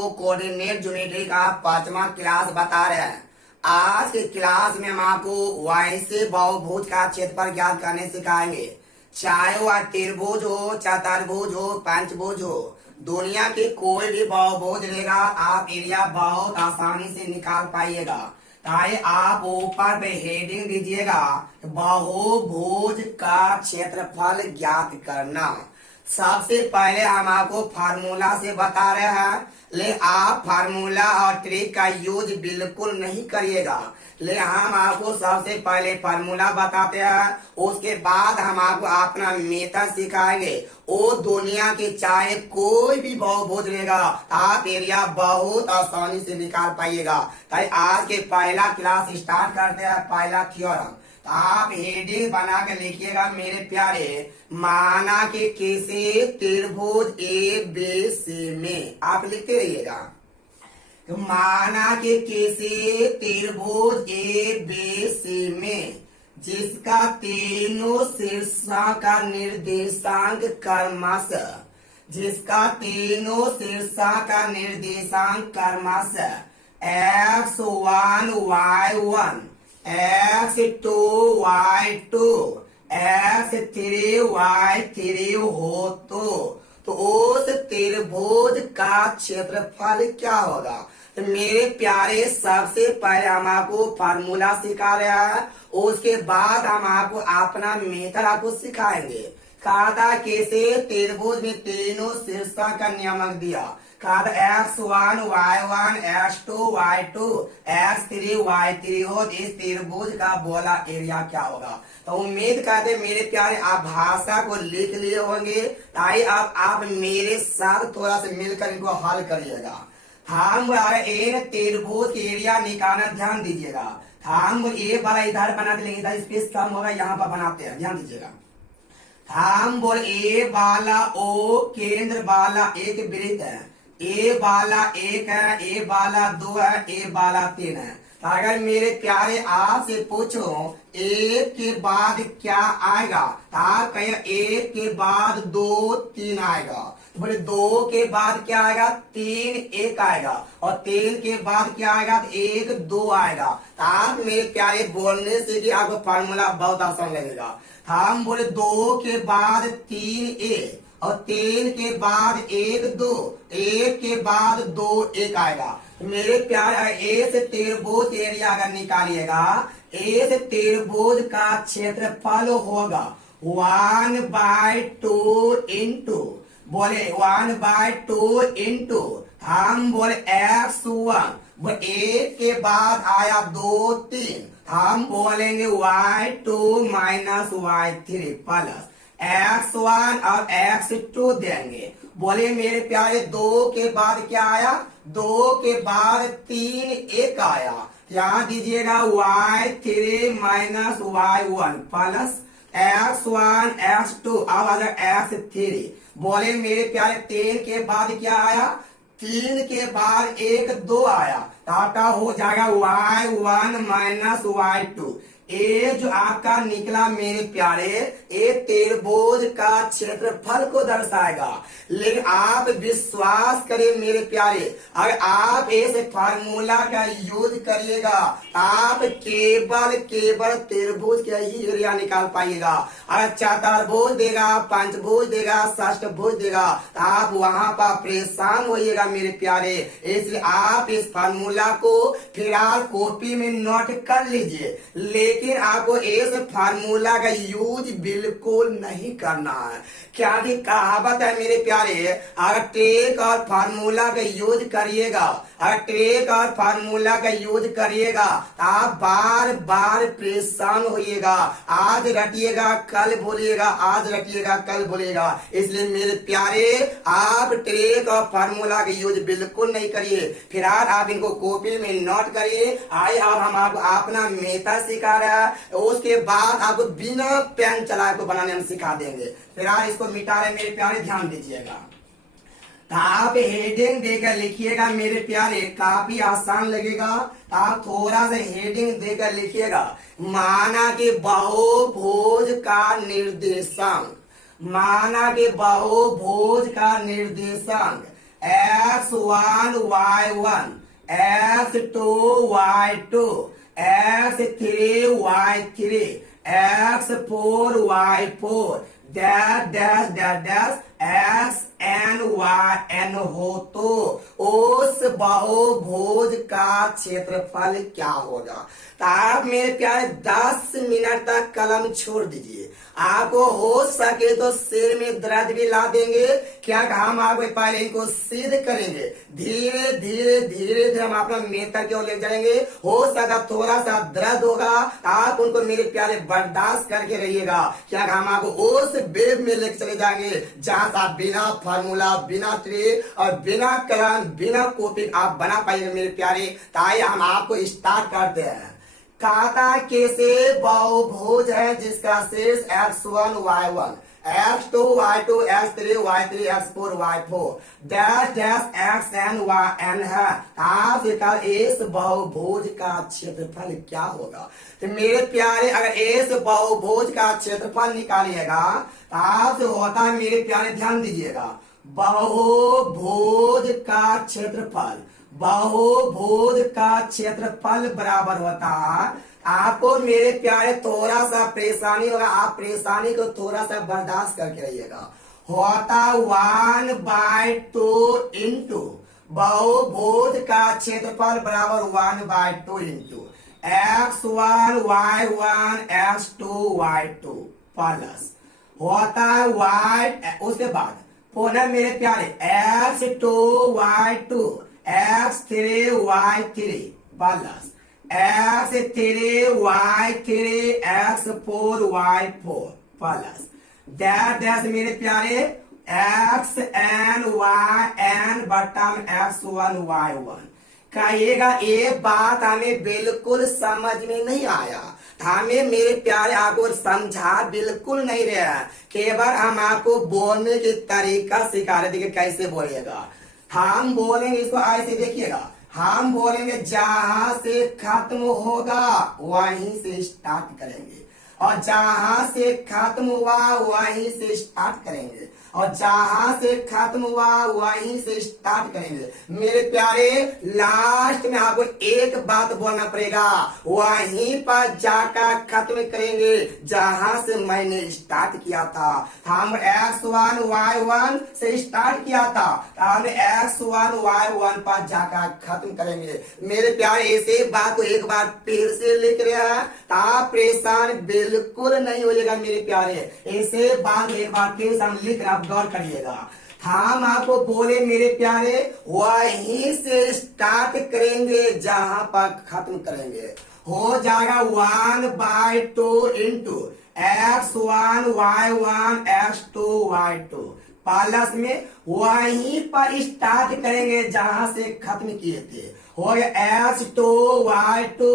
आपको coordinate geometry का 5वां क्लास बता रहे हैं। आज के क्लास में हम आपको वैसे बहुभुज का क्षेत्रफल ज्ञात करने सिखाएंगे। चाहे वह त्रिभुज हो, चतुर्भुज हो, पंचभुज हो, दुनिया के कोई भी बहुभुज रहेगा आप एरिया बहुत आसानी से निकाल पाइएगा। ताकि आप ऊपर पे हेडिंग दीजिएगा बहुभुज का क्षेत्रफल ज्ञात करना। सबसे पहले हम आपको फार्मूला से बता रहे हैं, ले आप फार्मूला और ट्रिक का यूज बिल्कुल नहीं करिएगा। ले हम आपको सबसे पहले फार्मूला बताते हैं, उसके बाद हम आपको अपना मेथड सिखाएंगे। वो दुनिया के चाहे कोई भी बहुभुज रहेगा आप एरिया बहुत आसानी से निकाल पाइएगा। ताकि आज के पहला क्लास स्टार्ट करते हैं। पहला थ्योरम आप हेडिंग बना के लिखिएगा मेरे प्यारे, माना कि किसी त्रिभुज ए बी सी में, आप लिखते रहिएगा। तो माना कि किसी त्रिभुज ए बी सी में जिसका तीनों शीर्षों का निर्देशांक क्रमशः, जिसका तीनों शीर्षों का निर्देशांक क्रमशः x1 y1 x2 y2 x3 y3 हो तो उस त्रिभुज का क्षेत्रफल क्या होगा। तो मेरे प्यारे सबसे पहले हम आपको फार्मूला सिखा रहे हैं, उसके बाद हम आपको अपना मेथड आपको सिखाएंगे। कहा था कैसे त्रिभुज में तीनों शीर्षों का नियमक दिया। कहा था x1 y1 x2 y2 x3 y3 हो तो इस त्रिभुज का बोला एरिया क्या होगा। तो उम्मीद करते मेरे प्यारे आप भाषा को लिख लिए होंगे, ताकि अब आप मेरे साथ थोड़ा सा मिलकर इनको हल करिएगा। हम इन त्रिभुज के एरिया निकालना ध्यान दीजिएगा। हम ए वाला इधर बनाते लेंगे, इधर स्पेस कम होगा, यहाँ पर बनाते हैं, ध्यान दीजिएगा। हम बोल ए वाला ओ केंद्र वाला एक वृत्त है, ए वाला 1 है, ए वाला 2 है, ए वाला 3 है। अगर मेरे प्यारे आपसे पूछो एक के बाद क्या आएगा, आप कहें एक के बाद 2 3 आएगा। तो बोले 2 के बाद क्या आएगा, 3 1 आएगा, और 3 के बाद क्या आएगा, 1 2 आएगा। तो आप मेरे प्यारे बोलने से कि आपको फार्मूला बहुत आसान लगेगा। हम बोले 2 के बाद 3 1 और 3 के बाद 1 2, 1 के बाद 2 1 आएगा। मेरे प्यारे ए से त्रिभुज एरिया अगर निकालिएगा, ए से त्रिभुज का क्षेत्रफल होगा 1/2 इंटू, बोले 1/2 इंटू, हम बोले x1, वो 1 के बाद आया 2 3, हम बोलेंगे y2 minus y3 plus x1 और x2 देंगे। बोले मेरे प्यारे 2 के बाद क्या आया, 2 के बाद 3 1 आया, यहाँ दीजिएगा y3 minus y1 plus x1 x2 अब आ जाए x3। बोले मेरे प्यारे 3 के बाद क्या आया, 3 के बाद 1 2 आया, टाटा हो जाएगा y1 माइनस y2। ये जो आपका निकला मेरे प्यारे, ये त्रिभुज का क्षेत्रफल को दर्शाएगा। लेकिन आप विश्वास करें मेरे प्यारे, अगर आप इस फार्मूला का यूज करिएगा आप केवल त्रिभुज का ही एरिया निकाल पाइएगा। अगर चतुर्भुज देगा, पंचभुज देगा, षष्ठभुज देगा तो आप वहां पर परेशान होइएगा मेरे प्यारे। इसलिए आप इस फार्मूला को फिलहाल कॉपी में नोट कर लीजिए, लेकिन आपको इस फार्मूला का यूज बिल्कुल नहीं करना है। क्या कहावत है मेरे प्यारे, अगर ट्रिक और फार्मूला का यूज करिएगा, अगर ट्रिक और फार्मूला का यूज करिएगा आप बार बार परेशान होइएगा। आज रटिएगा कल भूलिएगा, आज रटिएगा कल भूलिएगा। इसलिए मेरे प्यारे आप ट्रिक और फार्मूला का यूज बिल्कुल नहीं करिए, फिलहाल आप इनको कॉपी में नोट करिए। आइए अब हम आपको अपना मेथड सिखा रहे हैं, उसके बाद आपको बिना पेन चलाए को बनाने हम सिखा देंगे। फिलहाल इसको मिटा रहे मेरे प्यारे, ध्यान दीजिएगा। तो आप हेडिंग देकर लिखिएगा मेरे प्यारे, काफी आसान लगेगा। आप थोड़ा सा हेडिंग देकर लिखिएगा, माना कि बहुभुज का निर्देशांक, माना कि बहुभुज का निर्देशांक x1 y1 x2 y2 x3 y3 x4 y4 dash dash dash dash x n y n हो तो उस बहुभुज का क्षेत्रफल क्या होगा। तो आप मेरे प्यारे 10 मिनट तक कलम छोड़ दीजिए। आपको हो सके तो सिर में दर्द भी ला देंगे, क्या हम आपको पहले इनको सिद्ध करेंगे, धीरे धीरे धीरे धीरे हम अपना मेथड की ओर ले जाएंगे। हो सकता थोड़ा सा दर्द होगा, आप उनको मेरे प्यारे बर्दाश्त करके रहिएगा। क्या हम आपको उस वेब में लेकर चले जाएंगे जहां से आप बिना फार्मूला, बिना ट्री और बिना कलम, बिना कॉपी आप बना पाएंगे मेरे प्यारे। ताई हम आपको स्टार्ट करते हैं। काता कैसे बहुभुज है जिसका शीर्ष x1 y1 x2 y2 x3 y3 x4 y4 dash dash xn yn है। आप इस बहुभुज का क्षेत्रफल क्या होगा। तो मेरे प्यारे अगर इस बहुभुज का क्षेत्रफल निकालिएगा तो आपसे होता है मेरे प्यारे ध्यान दीजिएगा, बहुभुज का क्षेत्रफल, बहुभुज का क्षेत्रफल बराबर होता है। आपको मेरे प्यारे थोड़ा सा परेशानी होगा, आप परेशानी को थोड़ा सा बर्दाश्त करके रहिएगा। होता 1/2 इंटू बहुभुज का क्षेत्रफल बराबर 1/2 into x1 y1 x2 y2 plus होता है y, उसके बाद पुनः मेरे प्यारे x2 y2 x3 y3 plus x3 y3 x4 y4 plus dash मेरे प्यारे xn yn बटा में x1 y1। कहिएगा ये बात हमें बिल्कुल समझ में नहीं आया, हमें मेरे प्यारे आपको समझा बिल्कुल नहीं रहा, केवल हम आपको बोलने की तरीका सिखा रहे थे कि कैसे बोलिएगा। हम बोलेंगे इसको ऐसे देखिएगा, हम बोलेंगे जहां से खत्म होगा वहीं से स्टार्ट करेंगे, और जहां से खत्म हुआ वहीं से स्टार्ट करेंगे, और जहां से खत्म हुआ वहीं से स्टार्ट करेंगे। मेरे प्यारे लास्ट में आपको एक बात बोलना पड़ेगा, वहीं पर जाकर खत्म करेंगे जहां से मैंने स्टार्ट किया था। हम x1 y1 से स्टार्ट किया था, हम x1 y1 पर जाकर खत्म करेंगे। मेरे प्यारे इसे बात को एक बार फिर से लिख रहे हैं, आप परेशान बिल्कुल नहीं होइएगा मेरे प्यारे। इसे बात एक बार फिर से हम लिख रहे, गौर करिएगा। हम आपको बोले मेरे प्यारे वहीं से स्टार्ट करेंगे जहां पर खत्म करेंगे। हो जाएगा 1/2 into x1 y1 x2 y2 plus में वहीं पर स्टार्ट करेंगे जहां से खत्म किए थे। हो गया x2 y2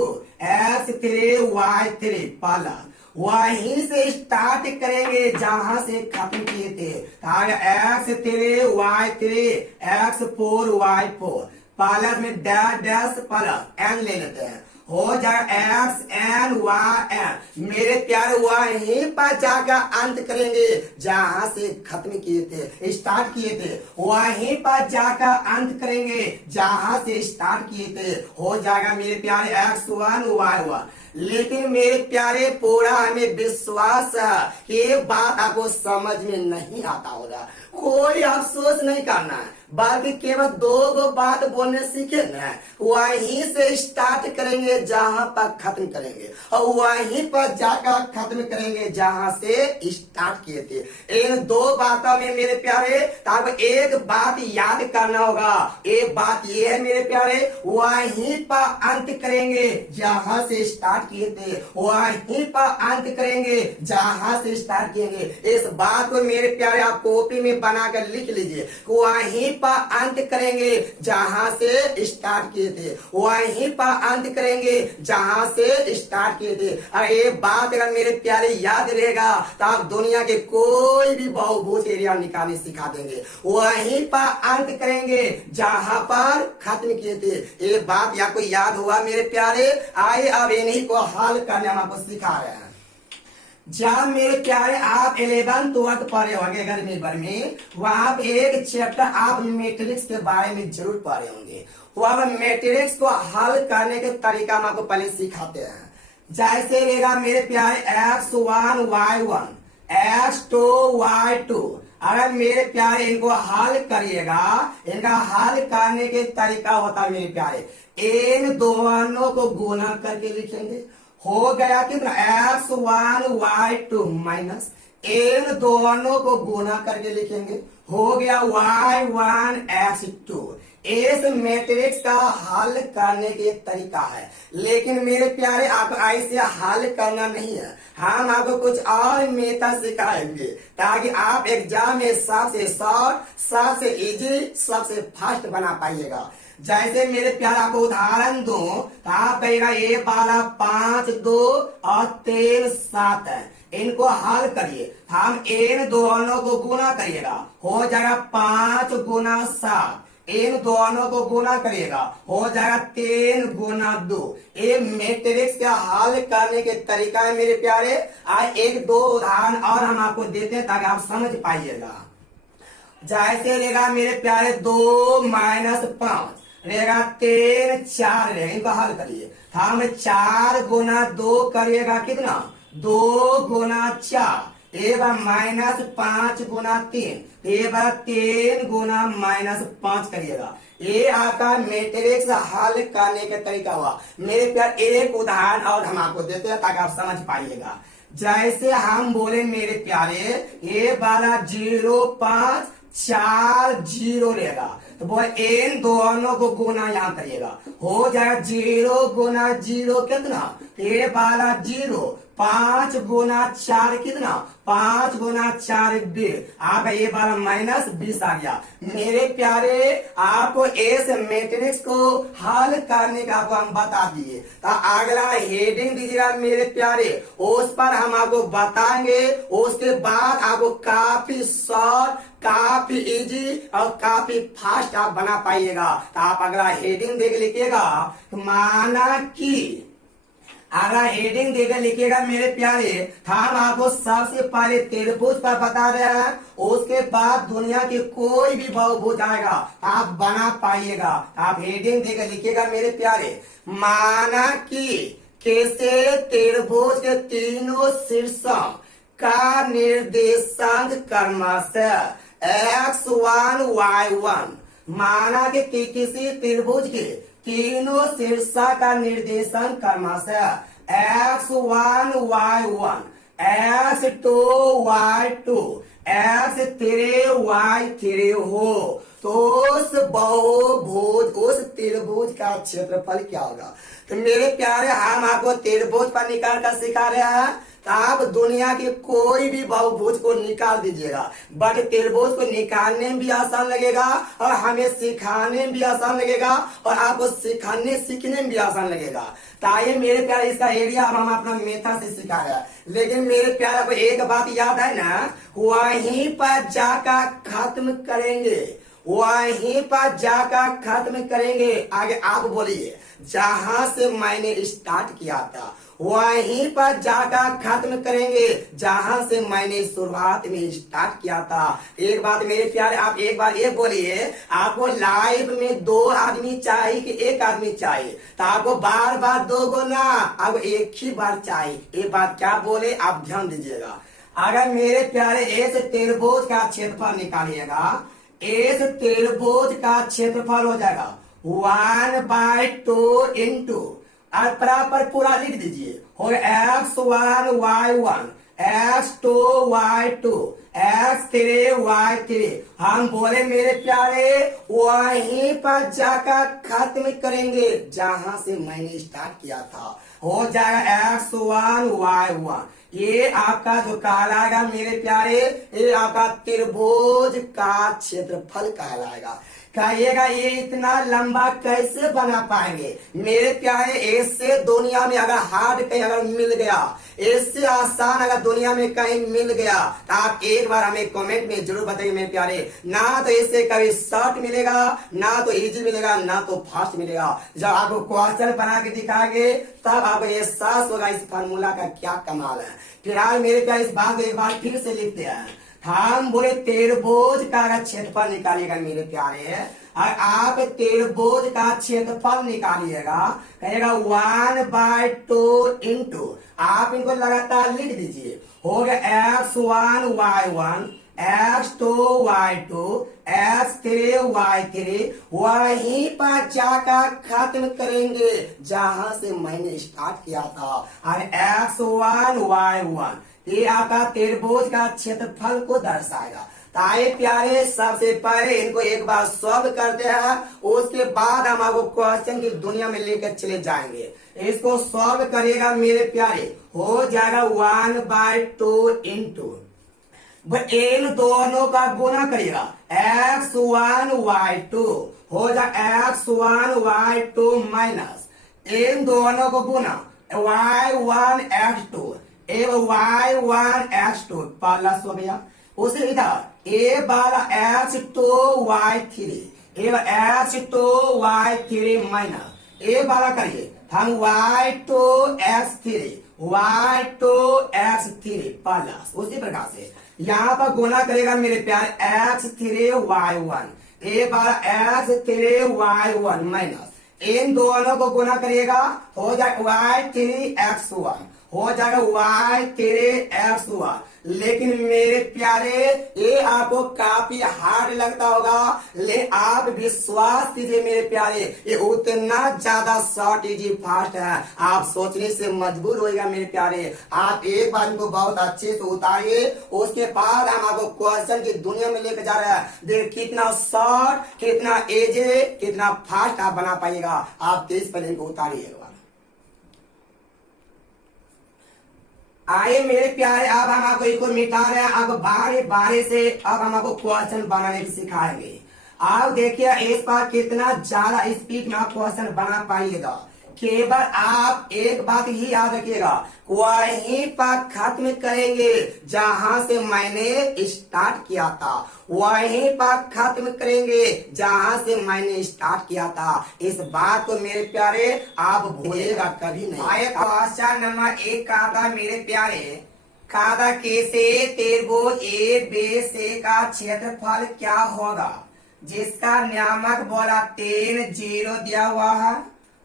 x3 y3 plus वहीं से स्टार्ट करेंगे जहां से खत्म किए थे। x3 y3 x4 y4 plus में डैश डैश प्लस n ले लेते हैं, हो जाएगा xn yn। मेरे प्यारे वहीं पर जाकर अंत करेंगे जहां से खत्म किए थे, स्टार्ट किए थे, वहीं पर जाकर अंत करेंगे जहां से स्टार्ट किए थे। हो जाएगा मेरे प्यारे x1 y1। लेकिन मेरे प्यारे पूरा हमें विश्वास है कि ये बात आपको समझ में नहीं आता होगा। कोई अफसोस नहीं करना है, बल्कि केवल दो बात बोलने सीखे ना, वहीं से स्टार्ट करेंगे जहां पर खत्म करेंगे, और वहीं पर जाकर खत्म करेंगे जहां से स्टार्ट किए थे। इन दो बातों में मेरे प्यारे तब एक बात याद करना होगा, एक बात ये है मेरे प्यारे, वहीं पर अंत करेंगे जहां से स्टार्ट किए थे, वहीं पर अंत करेंगे जहां से स्टार्ट किएंगे। इस बात को मेरे प्यारे आप कॉपी में बनाकर लिख लीजिए, वहीं पर अंत करेंगे जहां से स्टार्ट किए थे, वहीं पर अंत करेंगे जहां से स्टार्ट किए थे। और ये बात अगर मेरे प्यारे याद रहेगा तो आप दुनिया के कोई भी बहुभुज एरिया निकालने सिखा देंगे। वहीं पर अंत करेंगे जहां पर खत्म किए थे। ये बात आपको याद हुआ मेरे प्यारे। आइए अब इन्हीं को हल करने हम आपको सिखा रहे हैं। जब मेरे प्यारे आप 11th पढ़े होंगे गर्मी भर में, वहां पे एक चैप्टर आप मैट्रिक्स के बारे में जरूर पढ़े होंगे। वह मैट्रिक्स को हल करने के तरीका हम आपको पहले सिखाते हैं। जैसे रहेगा मेरे प्यारे x1 y1 x2 y2। अगर मेरे प्यारे इनको हल करिएगा, इनका हल करने के तरीका होता है मेरे प्यारे, इन दोनों को गुना करके लिखेंगे। हो गया कितना x1 y2 माइनस इन दोनों को गुना करके लिखेंगे, हो गया y1 x2। इस मैट्रिक्स का हल करने के तरीका है। लेकिन मेरे प्यारे आप ऐसे हल करना नहीं है, हम आपको कुछ और मेथड सिखाएंगे ताकि आप एग्जाम में सबसे शॉर्ट, सबसे इजी, सबसे फास्ट बना पाइएगा। जैसे मेरे प्यारे आपको उदाहरण दो तो आप कहेगा ये वाला 5 2 और 3 7 है, इनको हल करिए। हम इन दोनों को गुना करिएगा, हो जाएगा 5 गुना 7। इन दोनों को गुना करिएगा, हो जाएगा 3 गुना 2। ये मैट्रिक्स का हल करने के तरीका है मेरे प्यारे। आज एक दो उदाहरण और हम आपको देते हैं ताकि आप समझ पाइएगा। जैसे रहेगा मेरे प्यारे 2 माइनस 5 रहेगा 3 4 रहेगा, इनको हल करिए। हम 4 गुना 2 करिएगा कितना 2 गुना 4, एक बार माइनस 5 गुना 3, एक बार 3 गुना माइनस 5 करिएगा। ये आपका मैट्रिक्स हल करने का तरीका हुआ मेरे प्यार। एक उदाहरण और हम आपको देते हैं ताकि आप समझ पाइएगा। जैसे हम बोले मेरे प्यारे ये वाला 0 5 4 0 रहेगा, तो बोले इन दोनों को गुना यहाँ करिएगा, हो जाएगा 0 गुना 0 कितना, ये वाला 0, 5 गुना 4 कितना 5 गुना 4 20, आप ये वाला माइनस 20 आ गया। मेरे प्यारे आपको इस मैट्रिक्स को हल करने का आपको हम बता दिए, तो अगला हेडिंग दीजिएगा मेरे प्यारे, उस पर हम आपको बताएंगे। उसके बाद आपको काफी शॉर्ट, काफी इजी और काफी फास्ट आप बना पाइएगा। तो आप अगला हेडिंग देख लिखिएगा, माना कि अगला हेडिंग देकर लिखिएगा मेरे प्यारे, हम आपको सबसे पहले त्रिभुज पर बता रहे हैं, उसके बाद दुनिया की कोई भी बहुभुज आएगा आप बना पाइएगा। आप हेडिंग देकर लिखिएगा मेरे प्यारे, माना कि कैसे त्रिभुज के तीनों शीर्षक का निर्देशांक क्रमशः x1 y1। माना कि किसी त्रिभुज के तीनों शीर्षक का निर्देशन क्रमशः x1 y1 x2 y2 x3 y3 हो, तो उस बहुभुज, उस त्रिभुज का क्षेत्रफल क्या होगा। तो मेरे प्यारे हम आपको त्रिभुज पर निकाल कर सिखा रहे हैं, तो आप दुनिया के कोई भी बहुभुज को निकाल दीजिएगा, बट त्रिभुज को निकालने में भी आसान लगेगा और हमें सिखाने में भी आसान लगेगा और आपको सीखने में भी आसान लगेगा। ताकि मेरे प्यारे इसका एरिया हम अपना मेथड से सिखा रहे हैं। लेकिन मेरे प्यारे को एक बात याद है ना, वहीं पर जाकर खत्म करेंगे, वहीं पर जाकर खत्म करेंगे। आगे आप बोलिए, जहां से मैंने स्टार्ट किया था वहीं पर जाकर खत्म करेंगे, जहां से मैंने शुरुआत में स्टार्ट किया था। एक बात मेरे प्यारे, आप एक बार ये बोलिए, आपको लाइफ में 2 आदमी चाहिए कि 1 आदमी चाहिए, तो आपको बार बार 2 को ना, आपको एक ही बार चाहिए। ये बात क्या बोले आप ध्यान दीजिएगा। अगर मेरे प्यारे इस त्रिभुज का क्षेत्रफल निकालिएगा, इस त्रिभुज का क्षेत्रफल हो जाएगा 1/2 इंटू, और बराबर पूरा लिख दीजिए, हो x1 y1 x2 y2 x3 y3। हम बोले मेरे प्यारे वहीं पर जाकर खत्म करेंगे जहां से मैंने स्टार्ट किया था, हो जाएगा x1 y1। ये आपका जो कहलाएगा मेरे प्यारे, ये आपका त्रिभुज का क्षेत्रफल कहलाएगा। कहिएगा ये इतना लंबा कैसे बना पाएंगे। मेरे प्यारे इससे दुनिया में अगर हार्ड कहीं अगर मिल गया, इससे आसान अगर दुनिया में कहीं मिल गया तो आप एक बार हमें कमेंट में जरूर बताइए मेरे प्यारे। ना तो इससे कभी शॉर्ट मिलेगा, ना तो इजी मिलेगा, ना तो फास्ट मिलेगा। जब आपको क्वेश्चन बना के दिखाएंगे तब आपको एहसास होगा इस फार्मूला का क्या कमाल है। फिलहाल मेरे प्यारे इस बात को एक बार फिर से लिखते हैं। हम बोले त्रिभुज का अगर क्षेत्रफल निकालिएगा मेरे प्यारे, और आप त्रिभुज का क्षेत्रफल निकालिएगा, कहेगा 1/2 इंटू, आप इनको लगातार लिख दीजिए, हो गया x1 y1 x2 y2 x3 y3। वहीं पर जाकर खत्म करेंगे जहां से मैंने स्टार्ट किया था। और x1 y1 ये आपका त्रिभुज का क्षेत्रफल को दर्शाएगा। ताए प्यारे सबसे पहले इनको एक बार सॉल्व करते हैं, उसके बाद हम आपको क्वेश्चन की दुनिया में लेकर चले जाएंगे। इसको सॉल्व करिएगा मेरे प्यारे, हो जाएगा 1/2 इंटू, इन दोनों का गुना करिएगा, x1 y2 हो जाएगा x1 y2 माइनस इन दोनों को गुना y1 x2 y1 x2 plus हो गया। उसी इधर ए वाला x2 y3 x2 y3 minus A वाला करिए हम y2 x3 प्लस। उसी प्रकार से यहाँ पर गुना करेगा मेरे प्यारे x3 y1 ए वाला x3 y1 माइनस इन दोनों को गुना करिएगा, हो जाएगा y3 x1 हो जाएगा y3 x1। लेकिन मेरे प्यारे ये आपको काफी हार्ड लगता होगा, ले आप विश्वास कीजिए मेरे प्यारे ये उतना ज्यादा शॉर्ट इजी फास्ट है, आप सोचने से मजबूर होएगा मेरे प्यारे। आप एक बार इनको बहुत अच्छे से उतारिए, उसके बाद हम आपको क्वेश्चन की दुनिया में लेकर जा रहे हैं। देखिए कितना शॉर्ट, कितना इजी, कितना फास्ट आप बना पाइएगा। आप तेज पहले इनको उतारिएगा। आइए मेरे प्यारे अब हम आपको इसको मिटा रहे हैं। अब बारी बारी से अब हम आपको क्वेश्चन बनाने की सिखाएंगे। आप देखिए इस पर कितना ज्यादा स्पीड में आप क्वेश्चन बना पाइएगा। केवल आप एक बात ही याद रखिएगा, वहीं पर खत्म करेंगे जहां से मैंने स्टार्ट किया था, वहीं पर खत्म करेंगे जहां से मैंने स्टार्ट किया था। इस बात को मेरे प्यारे आप भूलेगा कभी नहीं। आए क्वेश्चन नंबर 1 का था मेरे प्यारे, कादा कैसे त्रिभुज ए बी सी का क्षेत्रफल क्या होगा, जिसका नियामक बोला 3 0 दिया हुआ है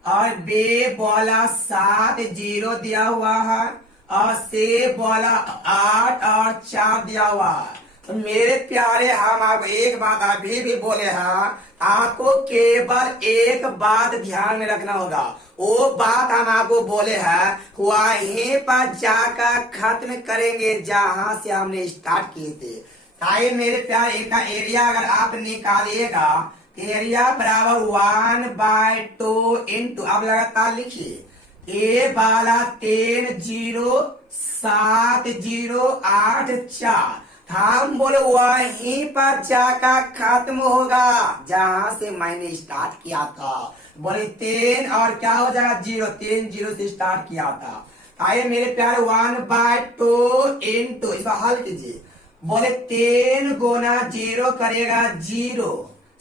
और बे बोला 7 0 दिया हुआ है और से बोला 8 और 4 दिया हुआ है। तो मेरे प्यारे हम आपको एक बात अभी भी बोले हैं, आपको केवल एक बात ध्यान में रखना होगा। वो बात हम आपको बोले हैं वहीं पर जाकर खत्म करेंगे जहां से हमने स्टार्ट किए थे। ताकि मेरे प्यारे का एरिया अगर आप निकालिएगा, एरिया बराबर 1/2 इंटू, अब लगातार लिखिए ए वाला 3 0 7 0 8 4। हम बोले वहीं पर जाकर खत्म होगा जहां से मैंने स्टार्ट किया था। बोले 3 और क्या हो जाएगा 0, 3 0 से स्टार्ट किया था। आइए मेरे प्यारे 1/2 इंटू, इसका हल कीजिए। बोले 3 गुना 0 करेगा 0,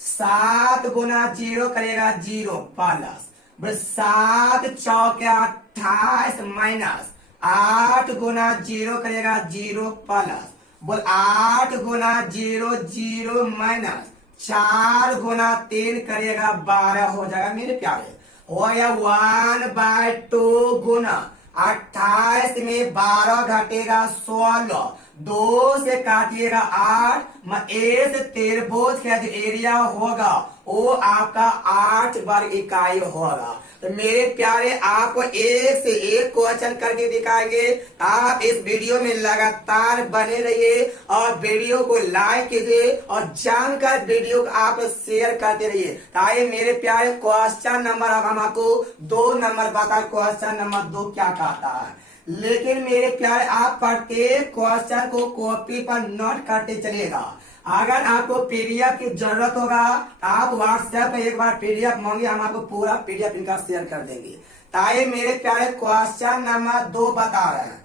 7 गुना 0 करेगा 0 प्लस 7 चौके 28 माइनस 8 गुना 0 करेगा 0 प्लस बोल 8 गुना 0 0 माइनस 4 गुना 3 करेगा 12 हो जाएगा मेरे प्यारे। हो गया 1/2 गुना 28 में 12 घटेगा 16, 2 से काटिएगा 8, इस त्रिभुज का जो एरिया होगा वो आपका 8 वर्ग इकाई होगा। तो मेरे प्यारे आपको एक से एक क्वेश्चन करके दिखाएंगे। आप इस वीडियो में लगातार बने रहिए और वीडियो को लाइक कीजिए और जानकर वीडियो को आप शेयर करते रहिए। ताकि मेरे प्यारे क्वेश्चन नंबर अब हम आपको 2 नंबर बता, क्वेश्चन नंबर 2 क्या कहता है। लेकिन मेरे प्यारे आप प्रत्येक क्वेश्चन को कॉपी पर नोट करते चलिएगा। अगर आपको पीडीएफ की जरूरत होगा आप व्हाट्सएप पे एक बार पीडीएफ मांगिए, हम आपको पूरा पीडीएफ इनका शेयर कर देंगे। ताकि मेरे प्यारे क्वेश्चन नंबर 2 बता रहे हैं।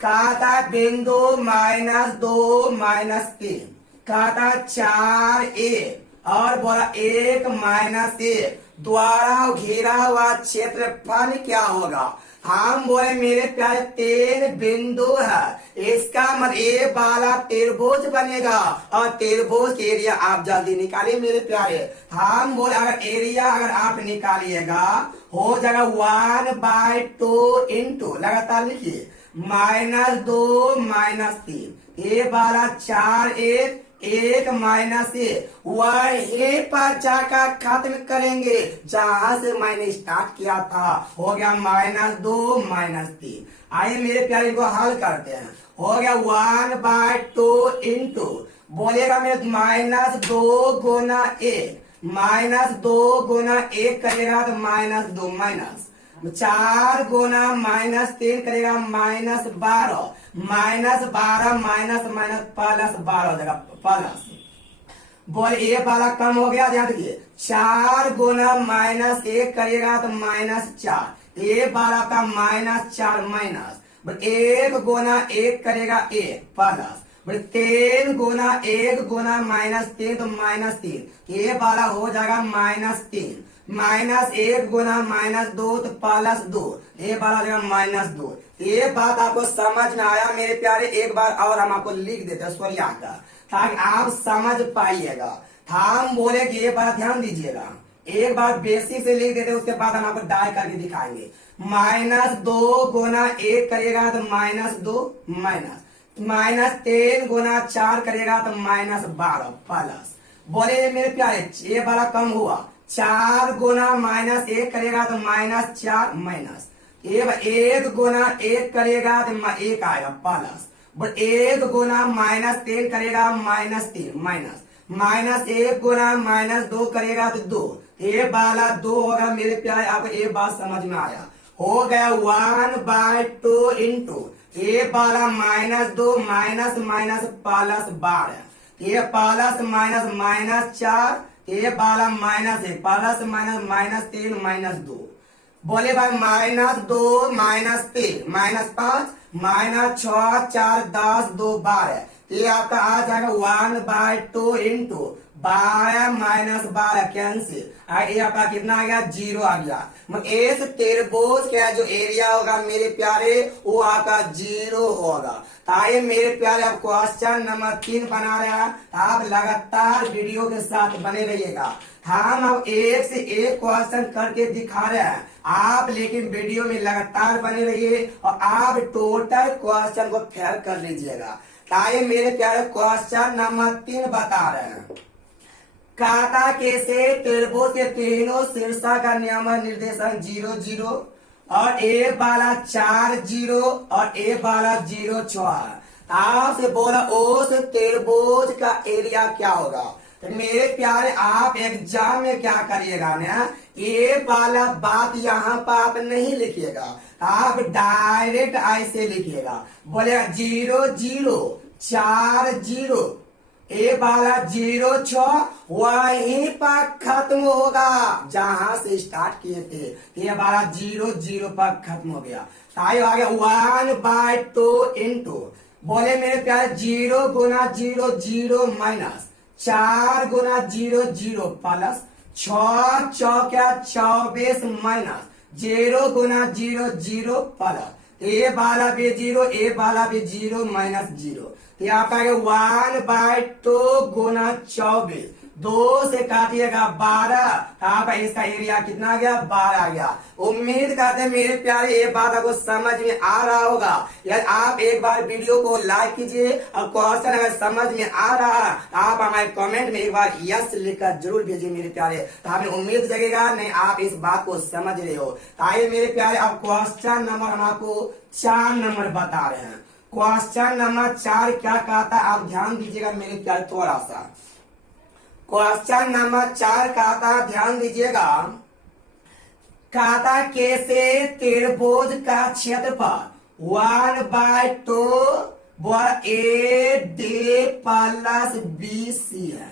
कहा था बिंदु -2 -3, कहा था 4 1 और बोला 1 -1 द्वारा घेरा हुआ क्षेत्रफल क्या होगा। हम बोले मेरे प्यारे 3 बिंदु है, इसका मतलब ए वाला त्रिभुज बनेगा और त्रिभुज के एरिया आप जल्दी निकालिए मेरे प्यारे। हम बोले अगर एरिया अगर आप निकालिएगा हो जाएगा 1/2 इंटू लगातार लिखिए -2 -3 ए वाला 4 1 1 -1 वही पर जाकर खत्म करेंगे जहां से मैंने स्टार्ट किया था। हो गया -2 -3। आइए मेरे प्यारे को हल करते हैं। हो गया 1/2 इंटू बोलेगा मेरे -2 गुना 1 -2 गुना 1 करेगा तो -2 माइनस 4 गुना -3 करेगा -12 -12 माइनस प्लस 12 हो जाएगा प्लस। बोले ये वाला कम हो गया, ध्यान देखिए 4 गुना -1 करेगा तो -4 ये वाला का -4 माइनस 1 गुना 1 करेगा 1 प्लस 3 गुना 1 गुना -3 तो -3 ये वाला हो जाएगा -3 -1 गुना -2 तो +2 ये वाला हो जाएगा -2। ये बात आपको समझ में आया मेरे प्यारे। एक बार और हम आपको लिख देते हैं सोरिया का ताकि आप समझ पाइएगा। हम बोले कि ये बात ध्यान दीजिएगा, एक बार बेसिक से लिख देते उसके बाद हम आपको डाई करके दिखाएंगे। -2 गुना 1 करेगा तो -2 माइनस -3 गुना 4 करेगा तो -12 प्लस। बोले मेरे प्यारे ये वाला कम हुआ 4 गुना -1 करेगा तो -4 माइनस 1 गुना 1 करेगा तो 1 आएगा प्लस 1 गुना -3 करेगा -3 माइनस 1 गुना -2 करेगा तो 2 ये वाला 2 होगा मेरे प्यारे। आपको ये बात समझ में आया। हो गया 1/2 इंटू ये वाला -2 माइनस प्लस 12 ये प्लस माइनस -4 ये वाला -1 प्लस -3 -2। बोले भाई -2 -3 -5 -6 4 10 2 12 ये आपका आ जाएगा 1/2 इंटू 12 -12 कैंसिल। ये आपका कितना आ गया 0 आ गया। इस त्रिभुज का जो एरिया होगा मेरे प्यारे वो आपका 0 होगा। ताकि मेरे प्यारे आप क्वेश्चन नंबर 3 बना रहे हैं, आप लगातार वीडियो के साथ बने रहिएगा। हम अब एक से एक क्वेश्चन करके दिखा रहे हैं, आप लेकिन वीडियो में लगातार बने रहिए और आप टोटल क्वेश्चन को फेयर कर लीजिएगा। ताकि मेरे प्यारे क्वेश्चन नंबर 3 बता रहे हैं। काटा के से त्रिभुज के तीनों शीर्षों का नियम निर्देशन 0 0 और ए वाला 4 0 और ए वाला 0 6। आपसे बोला उस त्रिभुज का एरिया क्या होगा। तो मेरे प्यारे आप एग्जाम में क्या करिएगा ना, ये वाला बात यहाँ पर आप नहीं लिखिएगा, आप डायरेक्ट ऐसे लिखिएगा। बोलेगा 0 0 4 0 ए वाला 0 6 वहीं पर खत्म होगा जहां से स्टार्ट किए थे। ये वाला 0 0 पर खत्म हो गया। ताई आ गया 1/2 इंटू बोले मेरे प्यारे 0 गुना 0 0 माइनस 4 गुना 0 0 प्लस 6 चौका 24 माइनस 0 गुना 0 0 प्लस ए वाला भी 0 ए वाला भी 0 माइनस 0। तो यहाँ पे 1/2 गुना 24 2 से काटिएगा 12। आप इसका एरिया कितना आ गया 12 आ गया। उम्मीद करते हैं मेरे प्यारे ये बात आपको समझ में आ रहा होगा। यदि आप एक बार वीडियो को लाइक कीजिए और क्वेश्चन अगर समझ में आ रहा है तो आप हमारे कमेंट में एक बार यस लिखकर जरूर भेजिए मेरे प्यारे, तो हमें उम्मीद जगेगा नहीं आप इस बात को समझ रहे हो। आइए मेरे प्यारे अब क्वेश्चन नंबर हम आपको 4 नंबर बता रहे हैं। क्वेश्चन नंबर 4 क्या कहता है आप ध्यान दीजिएगा मेरे प्यारे थोड़ा सा। क्वेश्चन नंबर 4 कहता है ध्यान दीजिएगा, कहता कैसे त्रिभुज का क्षेत्रफल 1/2 बोला a d plus B c है।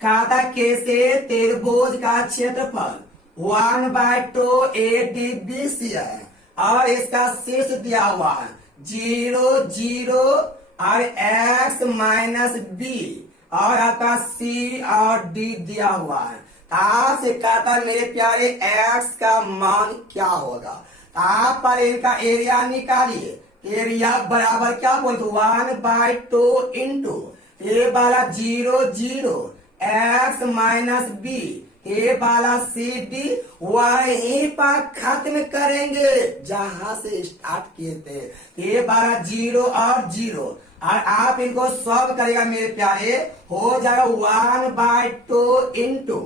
कहा था कैसे त्रिभुज का क्षेत्रफल 1/2 ए डी बी सी है और इसका शीर्ष दिया हुआ है 0 0 और x माइनस बी और आपका सी और डी दिया हुआ है। आपसे कहता है मेरे प्यारे x का मान क्या होगा। आप पर इनका एरिया निकालिए। एरिया बराबर क्या बोलते 1/2 इंटू ए वाला 0 0 x माइनस बी ए वाला सी डी वहीं पर खत्म करेंगे जहां से स्टार्ट किए थे। ए वाला 0 और 0 और आप इनको सॉल्व करेगा मेरे प्यारे हो जाएगा 1/2 इंटू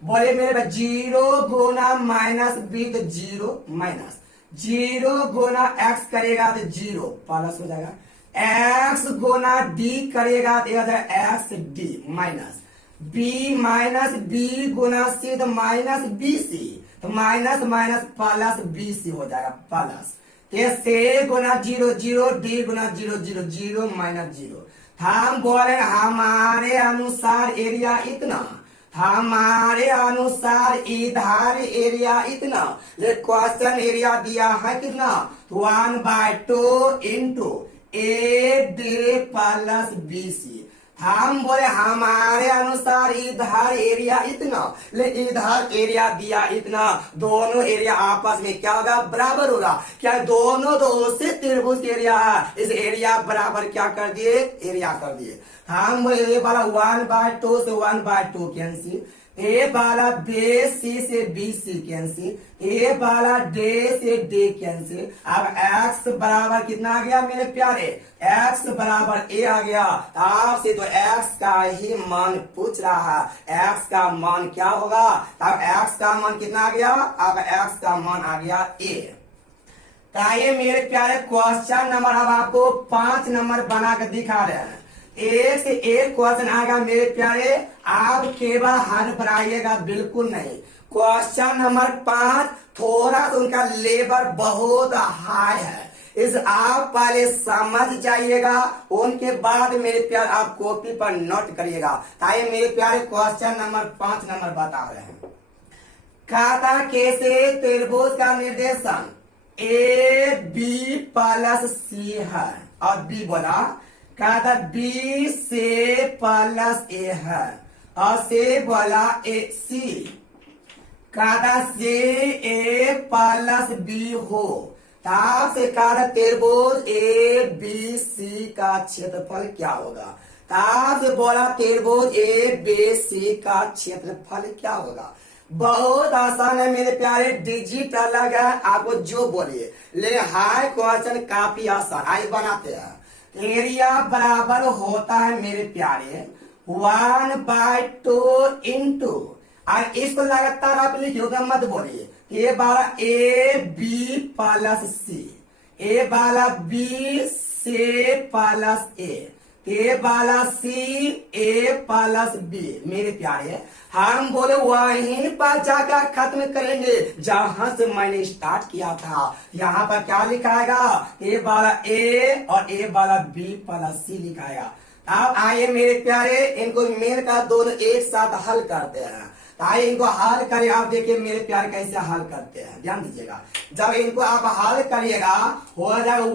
बोले मेरे 0 गुना माइनस बी तो 0 माइनस 0 गुना x करेगा तो 0 प्लस हो जाएगा। x गुना d करेगा तो हो जाएगा x d minus b minus b गुना c तो माइनस बी सी तो minus minus plus B c हो जाएगा प्लस से गुना 0 0 d गुना 0 0 0 माइनस 0। हम बोले हमारे अनुसार एरिया इतना हमारे अनुसार इधर एरिया इतना क्वेश्चन एरिया दिया है कितना 1/2 into a d plus B c. हम बोले हमारे अनुसार इधर एरिया इतना इधर एरिया दिया इतना दोनों एरिया आपस में क्या होगा बराबर होगा। क्या दोनों से त्रिभुज एरिया है इस एरिया बराबर क्या कर दिए एरिया कर दिए। हम बोले ए वाला 1/2 से 1/2 कैंसिल ए वाला बे सी से बी सी कैंसिल ए वाला डे से डे कैंसिल। अब x बराबर कितना आ गया मेरे प्यारे x बराबर a आ गया। आपसे तो x का ही मान पूछ रहा है x का मान क्या होगा। अब x का मान कितना आ गया अब x का मान आ गया a। ताइए मेरे प्यारे क्वेश्चन नंबर अब आपको 5 नंबर बना कर दिखा रहे हैं। एक से एक क्वेश्चन आएगा मेरे प्यारे आप केवल हल बनाइएगा बिल्कुल नहीं। क्वेश्चन नंबर 5 थोड़ा सा उनका लेवल बहुत हाई है इस आप पहले समझ जाइएगा उनके बाद मेरे प्यारे आप कॉपी पर नोट करिएगा। ताकि मेरे प्यारे क्वेश्चन नंबर 5 नंबर बता रहे हैं। खाता कैसे त्रिभुज का निर्देशन ए बी प्लस सी है और बी बोला कहता बी से प्लस ए है और से बोला ए सी कहता से ए प्लस बी हो ताप से कहता त्रिभुज ए बी सी का क्षेत्रफल क्या होगा। ताप से बोला त्रिभुज ए बी सी का क्षेत्रफल क्या होगा। बहुत आसान है मेरे प्यारे डिजिटल लगा आपको जो बोलिए ले हाई क्वेश्चन काफी आसान आई बनाते हैं। एरिया बराबर होता है मेरे प्यारे 1/2 इंटू और इसको लगातार आप लिखिएगा मत बोलिए ए वाला A B plus C A वाला बी से प्लस ए वाला सी ए प्लस बी। मेरे प्यारे हम बोले वहीं पर जाकर खत्म करेंगे जहां से मैंने स्टार्ट किया था। यहाँ पर क्या लिखाएगा ए वाला ए और ए वाला बी प्लस सी लिखाएगा। अब आइए मेरे प्यारे इनको मेल का दोनों एक साथ हल करते हैं। आइए इनको हल करिए आप देखिए मेरे प्यारे कैसे हल करते हैं ध्यान दीजिएगा। जब इनको आप हल करिएगा हो जाएगा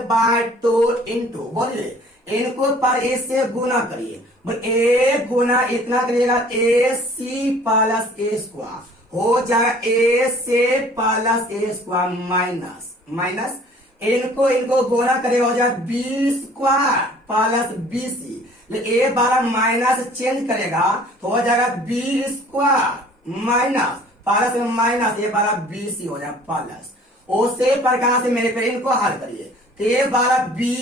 1/2 इंटू बोलिए इनको पर इससे गुना करिए ए गुना इतना करिएगा ए सी प्लस ए स्क्वायर हो जाएगा ए से plus A square minus minus इनको गुना करेगा हो जाएगा B square plus B C. A वाला माइनस चेंज करेगा तो हो जाएगा B square minus plus minus A वाला बी सी हो जाएगा प्लस। उसे प्रकार से मेरे पे इनको हल करिए ए वाला बी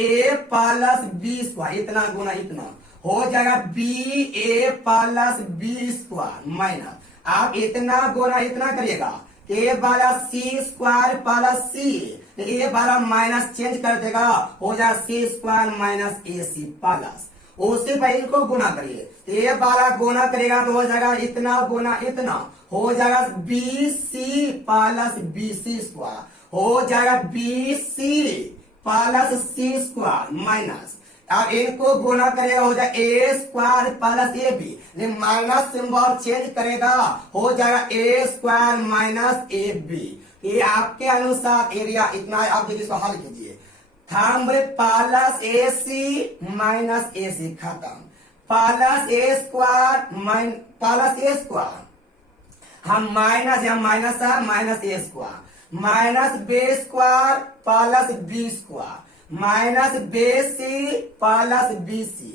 ए प्लस बी स्क्वायर इतना गुना इतना हो जाएगा बी ए प्लस बी स्क्वायर माइनस आप इतना गुना इतना करिएगा ए वाला सी स्क्वायर प्लस सी ए वाला माइनस चेंज कर देगा हो जाएगा सी square minus A C plus. उसी पर इनको गुना करिए ए वाला गुना करेगा तो हो जाएगा इतना गुना इतना हो जाएगा B C plus B C square हो जाएगा B C plus C square minus, अब इनको गुना करेगा हो जाए A square plus A B, minus symbol change करेगा हो जाएगा A square minus A B. ये आपके अनुसार एरिया इतना है। आप देखिए इसको हल कीजिए, thumb plus A C minus A C खत्म, plus A square plus A square, हम माइनस या माइनस है minus A square minus B square plus B square minus B C plus B C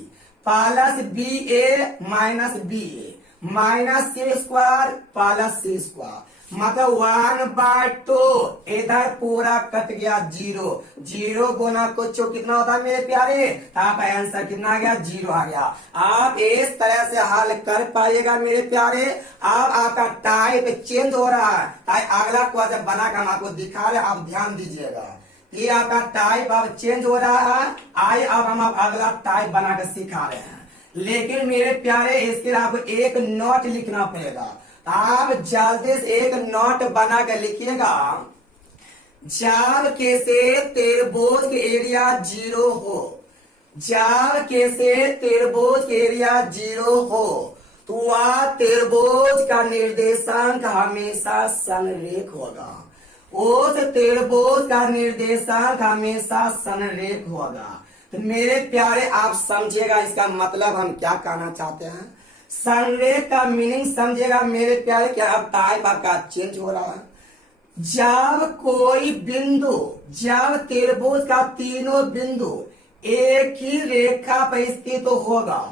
plus B A minus B A minus C square plus C square, मतलब 1/2। इधर पूरा cut गया zero, zero गुना कुछ कितना होता है मेरे प्यारे, आपका आंसर कितना आ गया, 0 आ गया। आप इस तरह से हल कर पाइएगा मेरे प्यारे। अब आपका टाइप चेंज हो रहा है, अगला क्वेश्चन बनाकर हम आपको दिखा रहे, आप ध्यान दीजिएगा। ये आपका टाइप अब चेंज हो रहा है। आइए अब हम अगला टाइप बनाकर सिखा रहे हैं, लेकिन मेरे प्यारे इसके लिए आपको एक नोट लिखना पड़ेगा। आप जल्दी से एक नोट बना कर लिखिएगा। जब कैसे त्रिभुज के एरिया 0 हो, जब कैसे त्रिभुज के एरिया 0 हो तो वह त्रिभुज का निर्देशांक हमेशा संरेख होगा, उस त्रिभुज का निर्देशांक हमेशा संरेख होगा। तो मेरे प्यारे आप समझिएगा इसका मतलब हम क्या कहना चाहते हैं। संरेख का मीनिंग समझिएगा मेरे प्यारे, क्या अब टाइप आपका चेंज हो रहा है। जब कोई बिंदु, जब त्रिभुज का तीनों बिंदु एक ही रेखा पर स्थित होगा,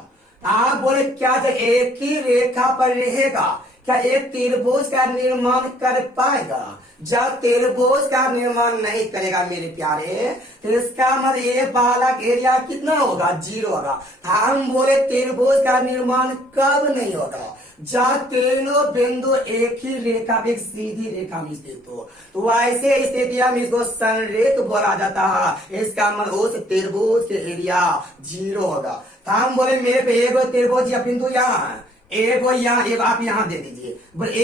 आप बोले क्या जब एक ही रेखा पर रहेगा क्या एक त्रिभुज का निर्माण कर पाएगा। जब त्रिभुज का निर्माण नहीं करेगा मेरे प्यारे, तो इसका मतलब ये वाला एरिया कितना होगा, 0 होगा। हम बोले त्रिभुज का निर्माण कब नहीं होगा, जब तीनों बिंदु एक ही रेखा, एक सीधी रेखा में स्थित हो, तो ऐसे स्थिति में इसको संरेख बोला जाता है। इसका मतलब उस त्रिभुज के एरिया 0 होगा। हम बोले मेरे पे एक त्रिभुज या बिंदु यहाँ है, एक यहाँ, एक आप यहाँ दे दीजिए,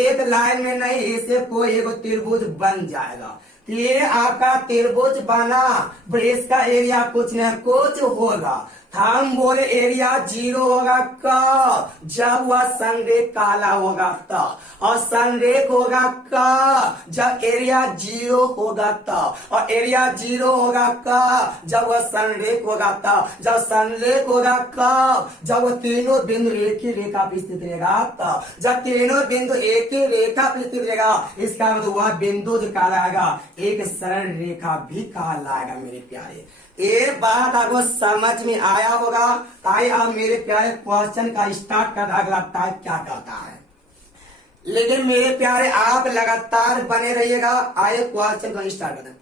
एक लाइन में नहीं, इससे कोई एक त्रिभुज बन जाएगा। ये आपका त्रिभुज बना, इसका एरिया कुछ नहीं कुछ होगा। हम बोले एरिया 0 होगा कब, जब वह संरेख काला होगा तब, और संरेख होगा कब, जब एरिया 0 होगा तब, और एरिया 0 होगा कब, जब वह संरेख होगा तब, जब संरेख होगा कब, जब वह तीनों बिंदु एक ही रेखा पर स्थित रहेगा तब, जब तीनों बिंदु एक ही रेखा पर स्थित रहेगा, इसका मतलब वह बिंदु जो कहलाएगा एक सरल रेखा भी कहलाएगा मेरे प्यारे। ये बात आपको समझ में आया होगा। ताकि आप मेरे प्यारे क्वेश्चन का स्टार्ट कर, अगला टाइप क्या कहता है। लेकिन मेरे प्यारे आप लगातार बने रहिएगा। आइए क्वेश्चन का स्टार्ट करते हैं।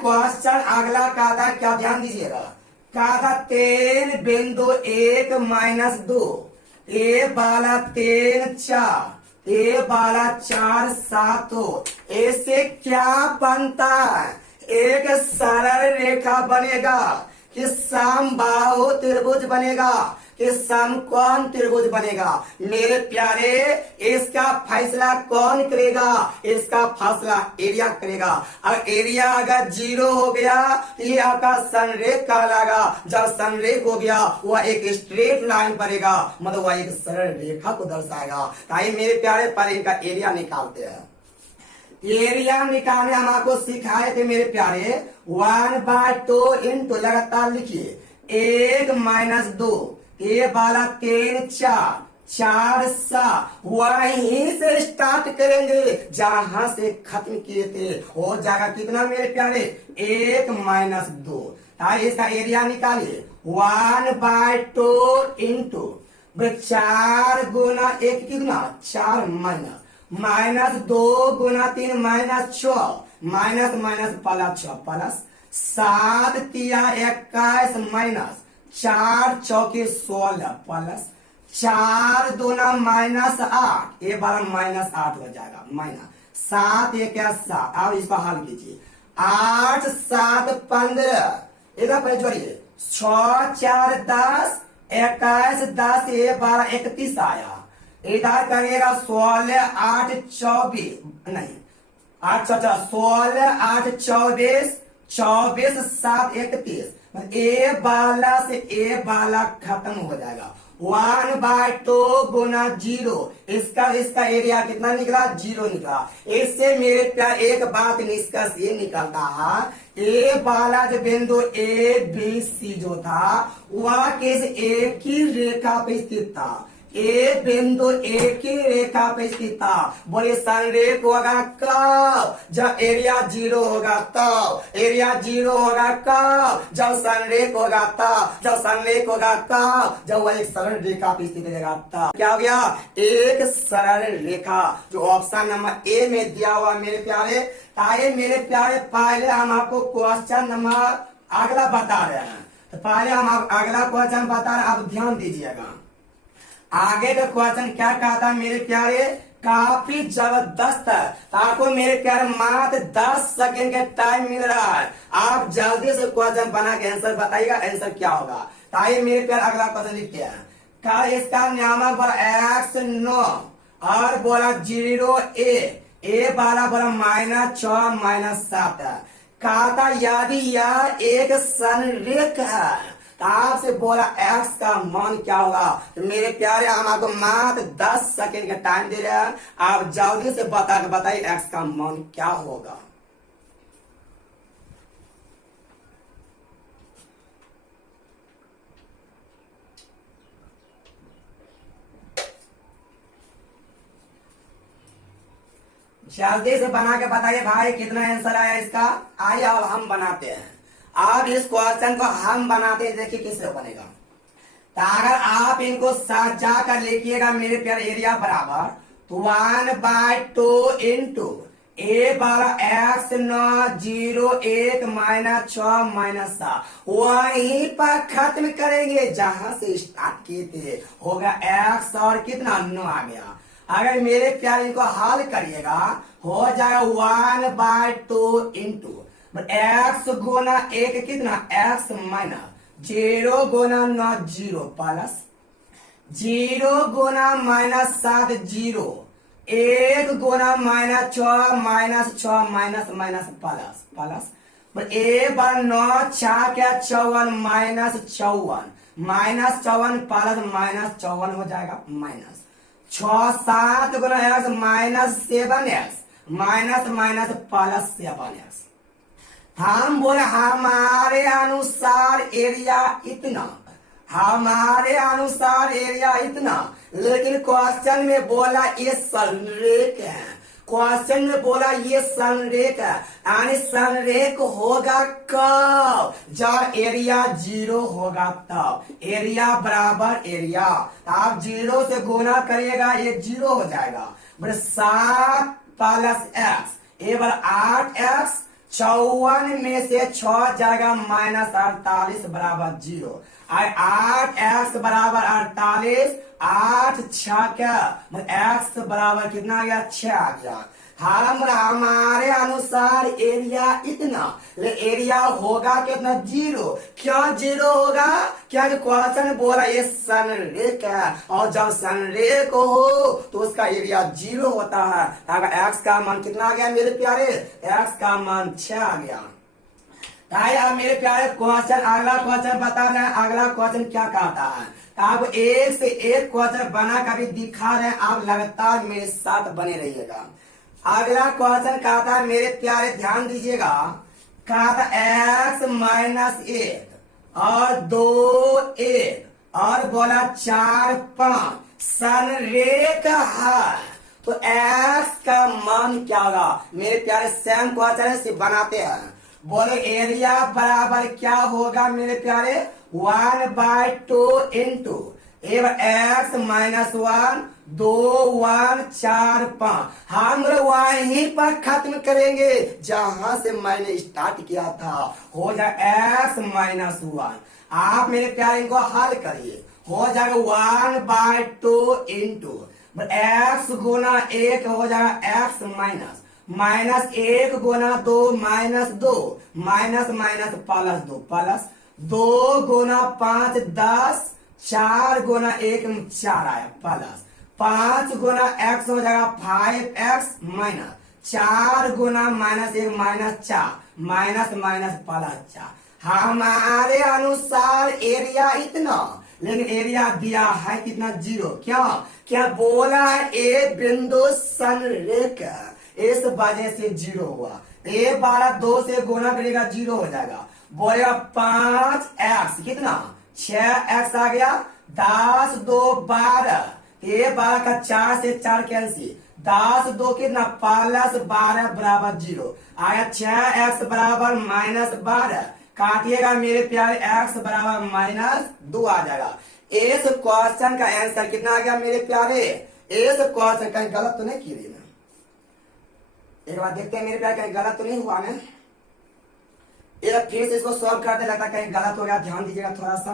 क्वेश्चन अगला कहता है, क्या ध्यान दीजिएगा, कहता 3 बिंदु 1 - 2, ए वाला 3 4, ए वाला 4 7 हो। ऐसे क्या बनता है, एक सरल रेखा बनेगा कि समबाहु त्रिभुज बनेगा कि समकोण त्रिभुज बनेगा। मेरे प्यारे इसका फैसला कौन करेगा, इसका फैसला एरिया करेगा। और एरिया अगर 0 हो गया तो ये आपका संरेख कहलाएगा। जब संरेख हो गया वह एक स्ट्रेट लाइन पड़ेगा, मतलब वह एक सरल रेखा को दर्शाएगा। ताकि मेरे प्यारे पर इनका एरिया निकालते हैं। एरिया निकालने हम आपको सिखाए थे मेरे प्यारे, 1/2 इंटू, लगातार लिखिए, 1 - 2, ये वाला 3 4 4 7, वहीं से स्टार्ट करेंगे जहां से खत्म किए थे। हो जाएगा कितना मेरे प्यारे, 1 - 2। इसका एरिया निकालिए, 1/2 इंटू 4 गुना 1 कितना 4 -2 गुना 3 -6, माइनस माइनस प्लस 6 प्लस 7 तिया 21 माइनस 4 चौके 16 प्लस 4 दूना -8, ये बार -8 हो जाएगा, माइनस 7 1 7। अब इसको हल कीजिए, 8 7 15, इधर पर जोड़िए, 6 4 10, 21 10, ये 12 31 आया। इधर करिएगा 16 8 24, नहीं 8 16 8 24 24 7 31, ए वाला से ए वाला खत्म हो जाएगा। 1/2 गुना 0, इसका इसका एरिया कितना निकला? 0 निकला। इससे मेरे प्यार एक बात निष्कर्ष ये निकलता है, ए वाला जो बिंदु ए बी सी जो था वह किस एक ही रेखा पे स्थित था। ए बिंदु एक ही रेखा पे स्थित था। बोले संरेख होगा कब? जब एरिया 0 होगा तब। एरिया 0 होगा कब? जब संरेख होगा तब। जब संरेख होगा कब? जब वह एक सरल रेखा पे स्थित रहेगा तब। क्या हो गया? एक सरल रेखा, जो ऑप्शन नंबर ए में दिया हुआ मेरे प्यारे। आइए मेरे प्यारे, पहले हम आपको क्वेश्चन नंबर अगला बता रहे हैं। तो पहले हम अगला क्वेश्चन बता रहे हैं, आप ध्यान दीजिएगा। आगे का क्वेश्चन क्या कहा था मेरे प्यारे? काफी जबरदस्त है। आपको मेरे प्यारे मात्र 10 सेकंड का टाइम मिल रहा है। आप जल्दी से क्वेश्चन बना के आंसर बताइएगा, आंसर क्या होगा। तो आइए मेरे प्यारे अगला क्वेश्चन लिखते हैं। का इसका नियामक बोला x 9 और बोला 0 ए वाला बोला -6 -7 है। कहा था यदि यह एक संरेख है तो आपसे बोला x का मान क्या होगा। तो मेरे प्यारे, हम आपको मात्र 10 सेकंड का टाइम दे रहे हैं, आप जल्दी से बताइए x का मान क्या होगा। जल्दी से बना के बताइए भाई कितना आंसर आया इसका। आइए अब हम बनाते हैं। अब इस क्वेश्चन को हम बनाते हैं, देखिए किससे बनेगा। तो अगर आप इनको साथ जाकर लिखिएगा मेरे प्यारे, एरिया बराबर तो 1/2 इंटू ए बारा x 9 0 1 -6 -7, वहीं पर खत्म करेंगे जहां से स्टार्ट किए थे। होगा x और कितना 9 आ गया। अगर मेरे प्यारे इनको हल करिएगा हो जाएगा 1/2 इंटू x गुना 1 कितना x माइनस 0 गुना 9 0 प्लस 0 गुना -7 0 1 गुना -6 माइनस प्लस ए बार 9 6 क्या 54 -54 प्लस -54 हो जाएगा माइनस 6 7 गुना x -7x minus plus 7x। हम बोले हमारे अनुसार एरिया इतना, हमारे अनुसार एरिया इतना, लेकिन क्वेश्चन में बोला ये संरेख है। क्वेश्चन में बोला ये संरेख है, यानी संरेख होगा कब? जब एरिया 0 होगा तब। एरिया बराबर एरिया, आप 0 से गुना करिएगा ये 0 हो जाएगा। 7 प्लस x ये बार 8x 54 में से 6 जाएगा -48 बराबर 0। 8x बराबर 48, 8 6 क्या x बराबर कितना आ गया 6 आ गया। हमारे अनुसार एरिया इतना, एरिया होगा कितना 0। क्या 0 होगा? क्या क्वेश्चन बोला ये संरेख है, और जब संरेख हो तो उसका एरिया 0 होता है। अगर x का मान कितना आ गया मेरे प्यारे? x का मान 6 आ गया। आप मेरे प्यारे क्वेश्चन अगला क्वेश्चन बता रहे हैं। अगला क्वेश्चन क्या कहता है? आप एक से एक क्वेश्चन बना कर भी दिखा रहे हैं, आप लगातार मेरे साथ बने रहिएगा। अगला क्वेश्चन कहता है मेरे प्यारे ध्यान दीजिएगा, कहता x -1 और 2 1 और बोला 4 5 संरेख है, तो x का मान क्या होगा मेरे प्यारे? सेम क्वेश्चन से बनाते हैं। बोले एरिया बराबर क्या होगा मेरे प्यारे? 1/2 इंटू x -1 2 1 4 5। हम वहीं पर खत्म करेंगे जहां से मैंने स्टार्ट किया था। हो जाए x -1। आप मेरे प्यारे इनको हल करिए, हो जाएगा 1/2 इंटू x गुना 1 हो जाएगा x -1 गुना 2 -2 माइनस प्लस 2 गुना 5 10 4 गुना 1 4 आया प्लस 5 गुना x हो जाएगा 5x माइनस 4 गुना -1 -4 माइनस माइनस प्लस 4। हमारे अनुसार एरिया इतना, लेकिन एरिया दिया है कितना 0। क्या बोला है ए बिंदु संरेखा, इस वजह से 0 हुआ। ए 12 2 से गुना करेगा 0 हो जाएगा। बोलेगा 5x कितना 6x आ गया, 10 2 12, ए 12 का 4 से 4 कैंसिल, 10 2 कितना प्लस 12 बराबर 0 आया। 6x बराबर -12 काटिएगा मेरे प्यारे, x बराबर -2 आ जाएगा। इस क्वेश्चन का आंसर कितना आ गया मेरे प्यारे? इस क्वेश्चन कहीं गलत तो नहीं किए ना? एक बार देखते हैं मेरे प्यारे, कहीं गलत तो नहीं हुआ ना? एक फिर से इसको सॉल्व करते, लगता कहीं गलत हो गया, ध्यान दीजिएगा थोड़ा सा।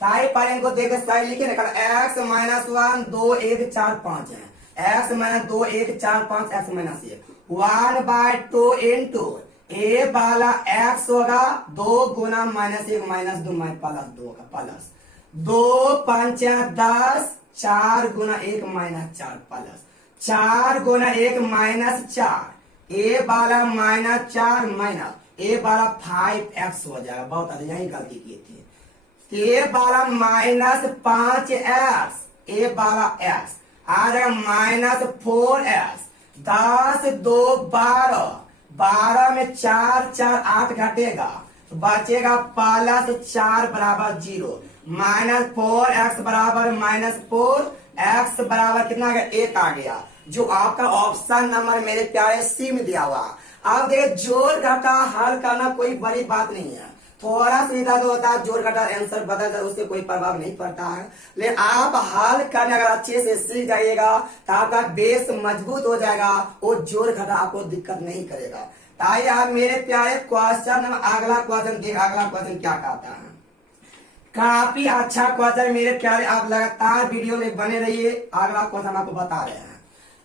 ताई पर इनको देख के सही लिखे ना, x -1 2 1 4 5 है, x - 2 1 4 5 x - 1/2 इंटू ए वाला x होगा 2 गुना -1 -2 +2 का प्लस 2 5 10, 4 गुना 1 -4 प्लस 4 गुना 1 -4, ए वाला -4 माइनस ए वाला 5x हो जाएगा। बहुत अधिक यही गलती की थी। ए वाला -5x, ए वाला x आ जाएगा -4x, 10 2 12, 12 में 4 4 8 घटेगा तो बचेगा +4 बराबर 0, -4x बराबर -4x बराबर कितना आ गया 1 आ गया, जो आपका ऑप्शन नंबर मेरे प्यारे सी में दिया हुआ। अब देखिए जोड़ घटा हल करना कोई बड़ी बात नहीं है, थोड़ा सुविधा तो होता है, जोड़ घटा आंसर बदल जाए उससे कोई प्रभाव नहीं पड़ता है। लेकिन आप हल करने अगर अच्छे से सीख जाइएगा तो आपका बेस मजबूत हो जाएगा, वो जोड़ घटा आपको दिक्कत नहीं करेगा। ताकि आप मेरे प्यारे क्वेश्चन अगला क्वेश्चन देख, अगला क्वेश्चन क्या कहता है। काफी अच्छा क्वेश्चन मेरे प्यारे, आप लगातार वीडियो में बने रहिए। अगला क्वेश्चन आपको बता रहे हैं।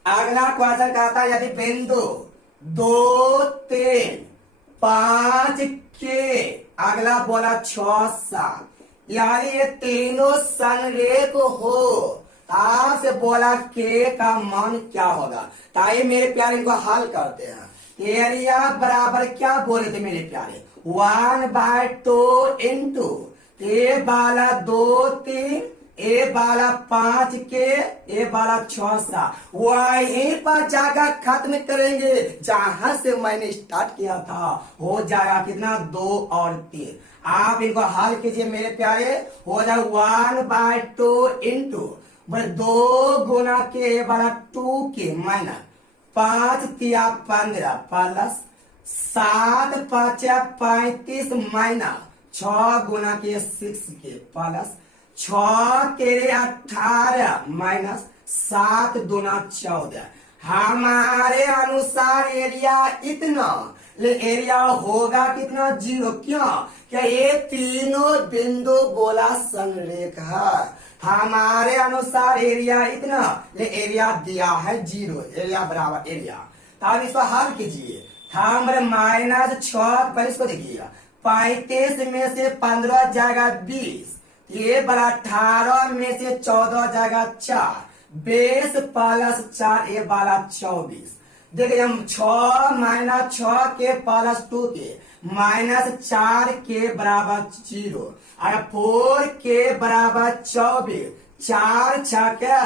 अगला क्वेश्चन कहता है यदि बिंदु 2 3 5 के, अगला बोला 6 7, यानी ये तीनों संरेख हो, आपसे बोला के का मान क्या होगा। ताकि मेरे प्यारे इनको हल करते हैं। एरिया बराबर क्या बोले थे मेरे प्यारे, 1/2 इंटू ए वाला 2 3, ए वाला 5 के, ए वाला 6 7, वहीं पर जाकर खत्म करेंगे जहां से मैंने स्टार्ट किया था। हो जाएगा कितना 2 और 3। आप इनको हल कीजिए मेरे प्यारे, हो जाए 1/2 इंटू 2 गुना के ए वाला 2 के माइनस 5 3 15 प्लस 7 5 35 माइनस 6 गुना के 6 के प्लस 6 तेरे 18 माइनस 7 दूना 14। हमारे अनुसार एरिया इतना, ले एरिया होगा कितना 0। क्यों? क्या ये तीनों बिंदु गोला संरेखा। हमारे अनुसार एरिया इतना, ले एरिया दिया है 0, एरिया बराबर एरिया। तब इसको हल कीजिए। हमारे -6 पर इसको देखिएगा, 35 में से 15 जाएगा 20, ये बड़ा 18 में से 14 जाएगा 4, 20 प्लस 4 ये वाला 24। देखिए हम 6 - 6 के प्लस 2 के -4 के बराबर 0, और 4 के बराबर 24, 4 6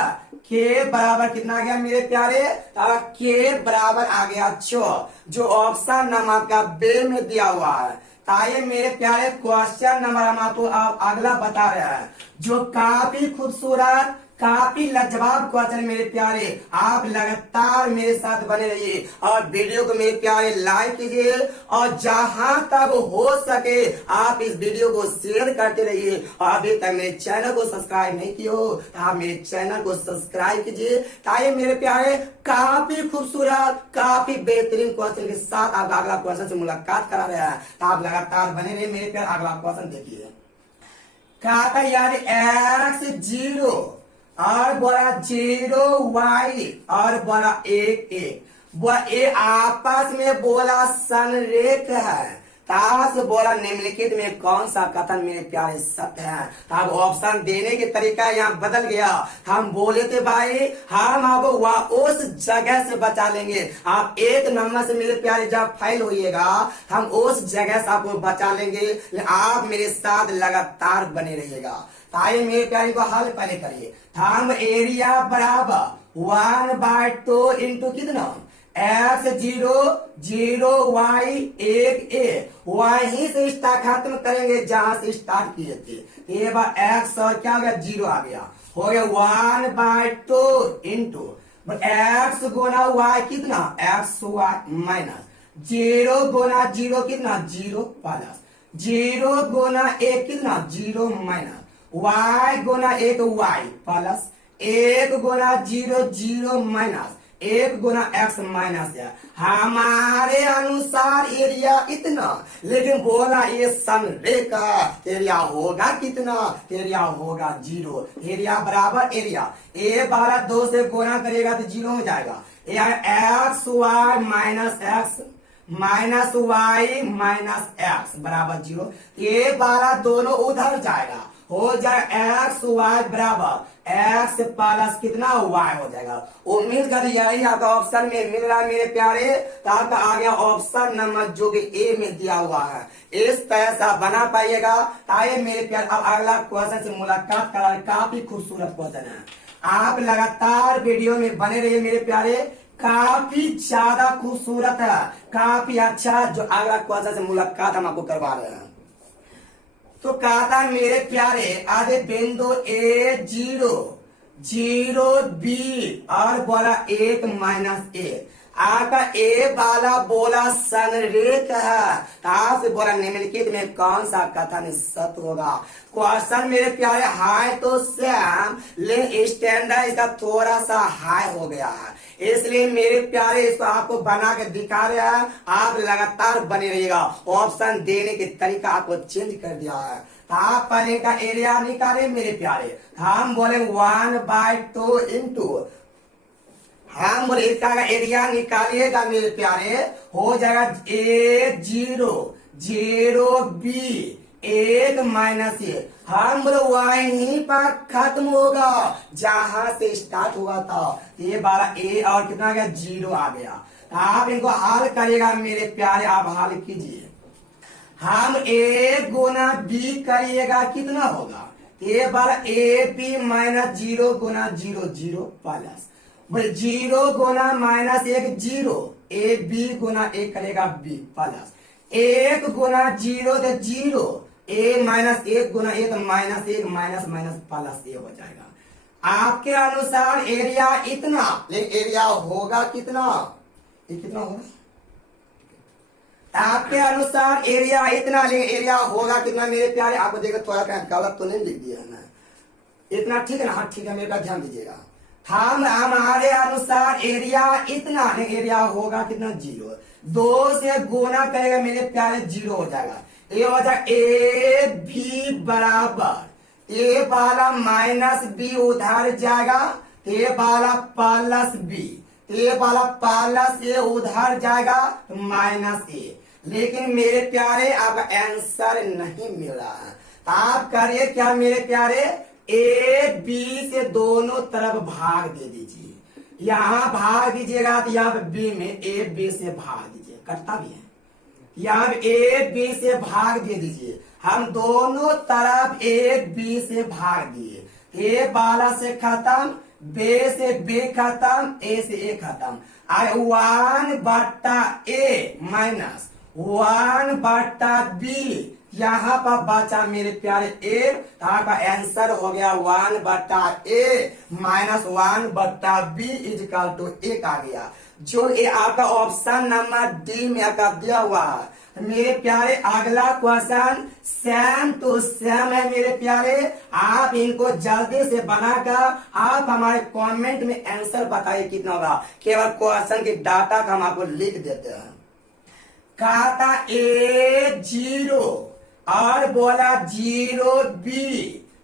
के बराबर कितना आ गया मेरे प्यारे, के बराबर आ गया 6, जो ऑप्शन नंबर का बे में दिया हुआ है। ताकि मेरे प्यारे क्वेश्चन नंबर हम आपको अगला बता रहे हैं, जो काफी खूबसूरत काफी लाजवाब क्वेश्चन मेरे प्यारे। आप लगातार मेरे साथ बने रहिए और वीडियो को मेरे प्यारे लाइक कीजिए, और जहां तक हो सके आप इस वीडियो को शेयर करते रहिए। और अभी तक मेरे चैनल को सब्सक्राइब नहीं किए हो तो आप मेरे चैनल को सब्सक्राइब कीजिए, ताकि मेरे प्यारे काफी खूबसूरत काफी बेहतरीन क्वेश्चन के साथ आप अगला क्वेश्चन से मुलाकात करा रहे हैं। तो आप लगातार बने रहिए मेरे प्यारे। अगला क्वेश्चन देखिए, कहा था यार x 0 और बोला 0 y और बोला 1 1, बोला ये आपस में बोला संरेख है। ताश बोला निम्नलिखित में कौन सा कथन मेरे प्यारे सत्य है। तो अब ऑप्शन देने के तरीका यहाँ बदल गया। हम बोले थे भाई हम आपको उस जगह से बचा लेंगे। आप एक नंबर से मेरे प्यारे जब फेल होइएगा हम उस जगह से आपको बचा लेंगे। आप मेरे साथ लगातार बने रहिएगा। आइए मेरे प्यारे को हल पहले करिए। हम एरिया बराबर 1/2 इंटू कितना x 0 0 y 1 a वहीं से स्टार्ट खत्म करेंगे जहां से स्टार्ट किए थे। ये बार x और क्या हो गया 0 आ गया, हो गया 1/2 इंटू x गुना y कितना x y माइनस 0 गुना 0 कितना 0 प्लस 0 गुना 1 कितना 0 माइनस y गुना 1 y प्लस 1 गुना 0 0 माइनस 1 गुना x माइनस है। हमारे अनुसार एरिया इतना, लेकिन बोला ये संरेखा एरिया होगा कितना, एरिया होगा 0। एरिया बराबर एरिया ए बारा 2 से गुना करेगा तो 0 हो जाएगा। X y minus x minus y minus x बराबर 0। ये 12 दोनों उधर जाएगा, हो जाए एक्स वाई बराबर एक्स प्लस कितना वाई हो जाएगा। उम्मीद कर यही आपका ऑप्शन में मिल रहा है मेरे प्यारे। तो आपका आ गया ऑप्शन नंबर जो कि ए में दिया हुआ है। इस तरह से आप बना पाइएगा। आइए मेरे प्यारे अब अगला क्वेश्चन से मुलाकात करा। काफी खूबसूरत क्वेश्चन है, आप लगातार वीडियो में बने रहिए मेरे प्यारे। काफी ज्यादा खूबसूरत है, काफी अच्छा जो अगला क्वेश्चन से मुलाकात हम आपको करवा रहे हैं। तो कहा था मेरे प्यारे आधे बिंदु ए 0 0 बी और बोला 1 माइनस ए। आपका ए वाला बोला संरेख है। आपसे बोला निम्नलिखित में कौन सा कथन सत्य होगा। क्वेश्चन मेरे प्यारे हाई तो सेम, लेकिन स्टैंडर्ड इसका थोड़ा सा हाई हो गया है, इसलिए मेरे प्यारे इसको आपको बना के दिखा रहे हैं। आप लगातार बने रहिएगा। ऑप्शन देने के तरीका आपको चेंज कर दिया है। आप पहले का एरिया निकाले मेरे प्यारे। हम बोले 1/2 इंटू हम बोले इसका एरिया निकालिएगा मेरे प्यारे, हो जाएगा ए 0 0 बी 1 माइनस ए। हम बोले वहीं पर खत्म होगा जहां से स्टार्ट हुआ था। ये 12 ए और कितना आ गया 0 आ गया। आप इनको हल करिएगा मेरे प्यारे, आप हल कीजिए। हम ए गुना बी करिएगा कितना होगा, ए बार ए बी माइनस 0 गुना 0 0 प्लस 0 गुना माइनस 1 0 ए बी गुना 1 करेगा बी प्लस 1 गुना 0 तो 0 ए माइनस 1 गुना 1 minus 1 minus minus plus A हो जाएगा। आपके अनुसार एरिया इतना, लेकिन एरिया होगा कितना, ये कितना होगा आपके अनुसार एरिया इतना, लेकिन एरिया होगा कितना मेरे प्यारे। आपको देखो थोड़ा गलत तो नहीं लिख दिया है ना, इतना ठीक है ना। हाँ ठीक है, मेरे पास ध्यान दीजिएगा। हम हमारे अनुसार एरिया इतना, एरिया होगा कितना 0। 2 से गुना करेगा मेरे प्यारे 0 हो जाएगा। ये हो जाएगा ए बी बराबर ए वाला माइनस बी उधर जाएगा, ए वाला प्लस बी, ए वाला प्लस ए उधर जाएगा माइनस ए। लेकिन मेरे प्यारे अब आंसर नहीं मिल रहा है। आप करिए क्या मेरे प्यारे, ए बी से दोनों तरफ भाग दे दीजिए। यहाँ भाग दीजिएगा तो यहाँ पे बी में ए बी से भाग दीजिए, कटता भी है। यहाँ ए बी से भाग दे दीजिए। हम दोनों तरफ ए बी से भाग दिए। ए वाला से खत्म, बे से बे खत्म, ए से ए खत्म। 1/a माइनस 1/b यहाँ पर बचा मेरे प्यारे ए। आपका आंसर हो गया 1/a minus 1/b is equal to 1 आ गया, जो ये आपका ऑप्शन नंबर डी में आपका दिया हुआ है मेरे प्यारे। अगला क्वेश्चन सेम टू सेम है मेरे प्यारे। आप इनको जल्दी से बनाकर आप हमारे कमेंट में आंसर बताइए कितना होगा। केवल क्वेश्चन की डाटा का हम आपको लिख देते हैं। कहा था ए 0 और बोला 0 बी,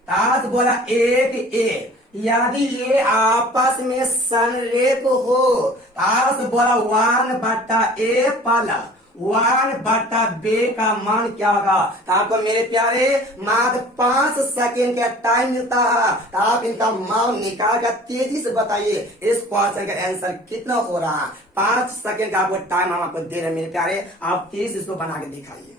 ताश बोला 1 ए। यदि ये आपस में संरेख हो, ताश बोला 1/a प्लस 1/2 का मान क्या होगा। तो आपको मेरे प्यारे मात्र 5 सेकेंड का टाइम मिलता है, तो आप इनका मान निकाल कर तेजी से बताइए इस क्वेश्चन का आंसर कितना हो रहा है। 5 सेकेंड का आपको टाइम हम आपको दे रहे हैं मेरे प्यारे, आप तेज इसको बना के दिखाइए।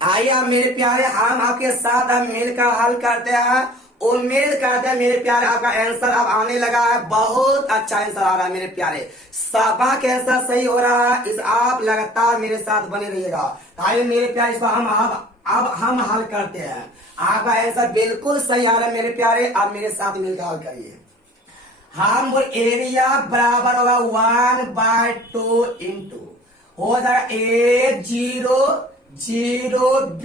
आइए आप मेरे प्यारे हम आपके साथ अब मिलकर हल करते हैं। उम्मीद करते हैं मेरे प्यारे आपका आंसर अब आने लगा है, बहुत अच्छा आंसर आ रहा है मेरे प्यारे, सबा का आंसर सही हो रहा है। इस आप लगातार मेरे साथ बने रहिएगा। आइए मेरे प्यारे इसको हम अब हम हल करते हैं। आपका आंसर बिल्कुल सही आ रहा है मेरे प्यारे, आप मेरे साथ मिलकर हल करिए। हम एरिया बराबर होगा 1/2 इंटू हो जाएगा 1 0 0 B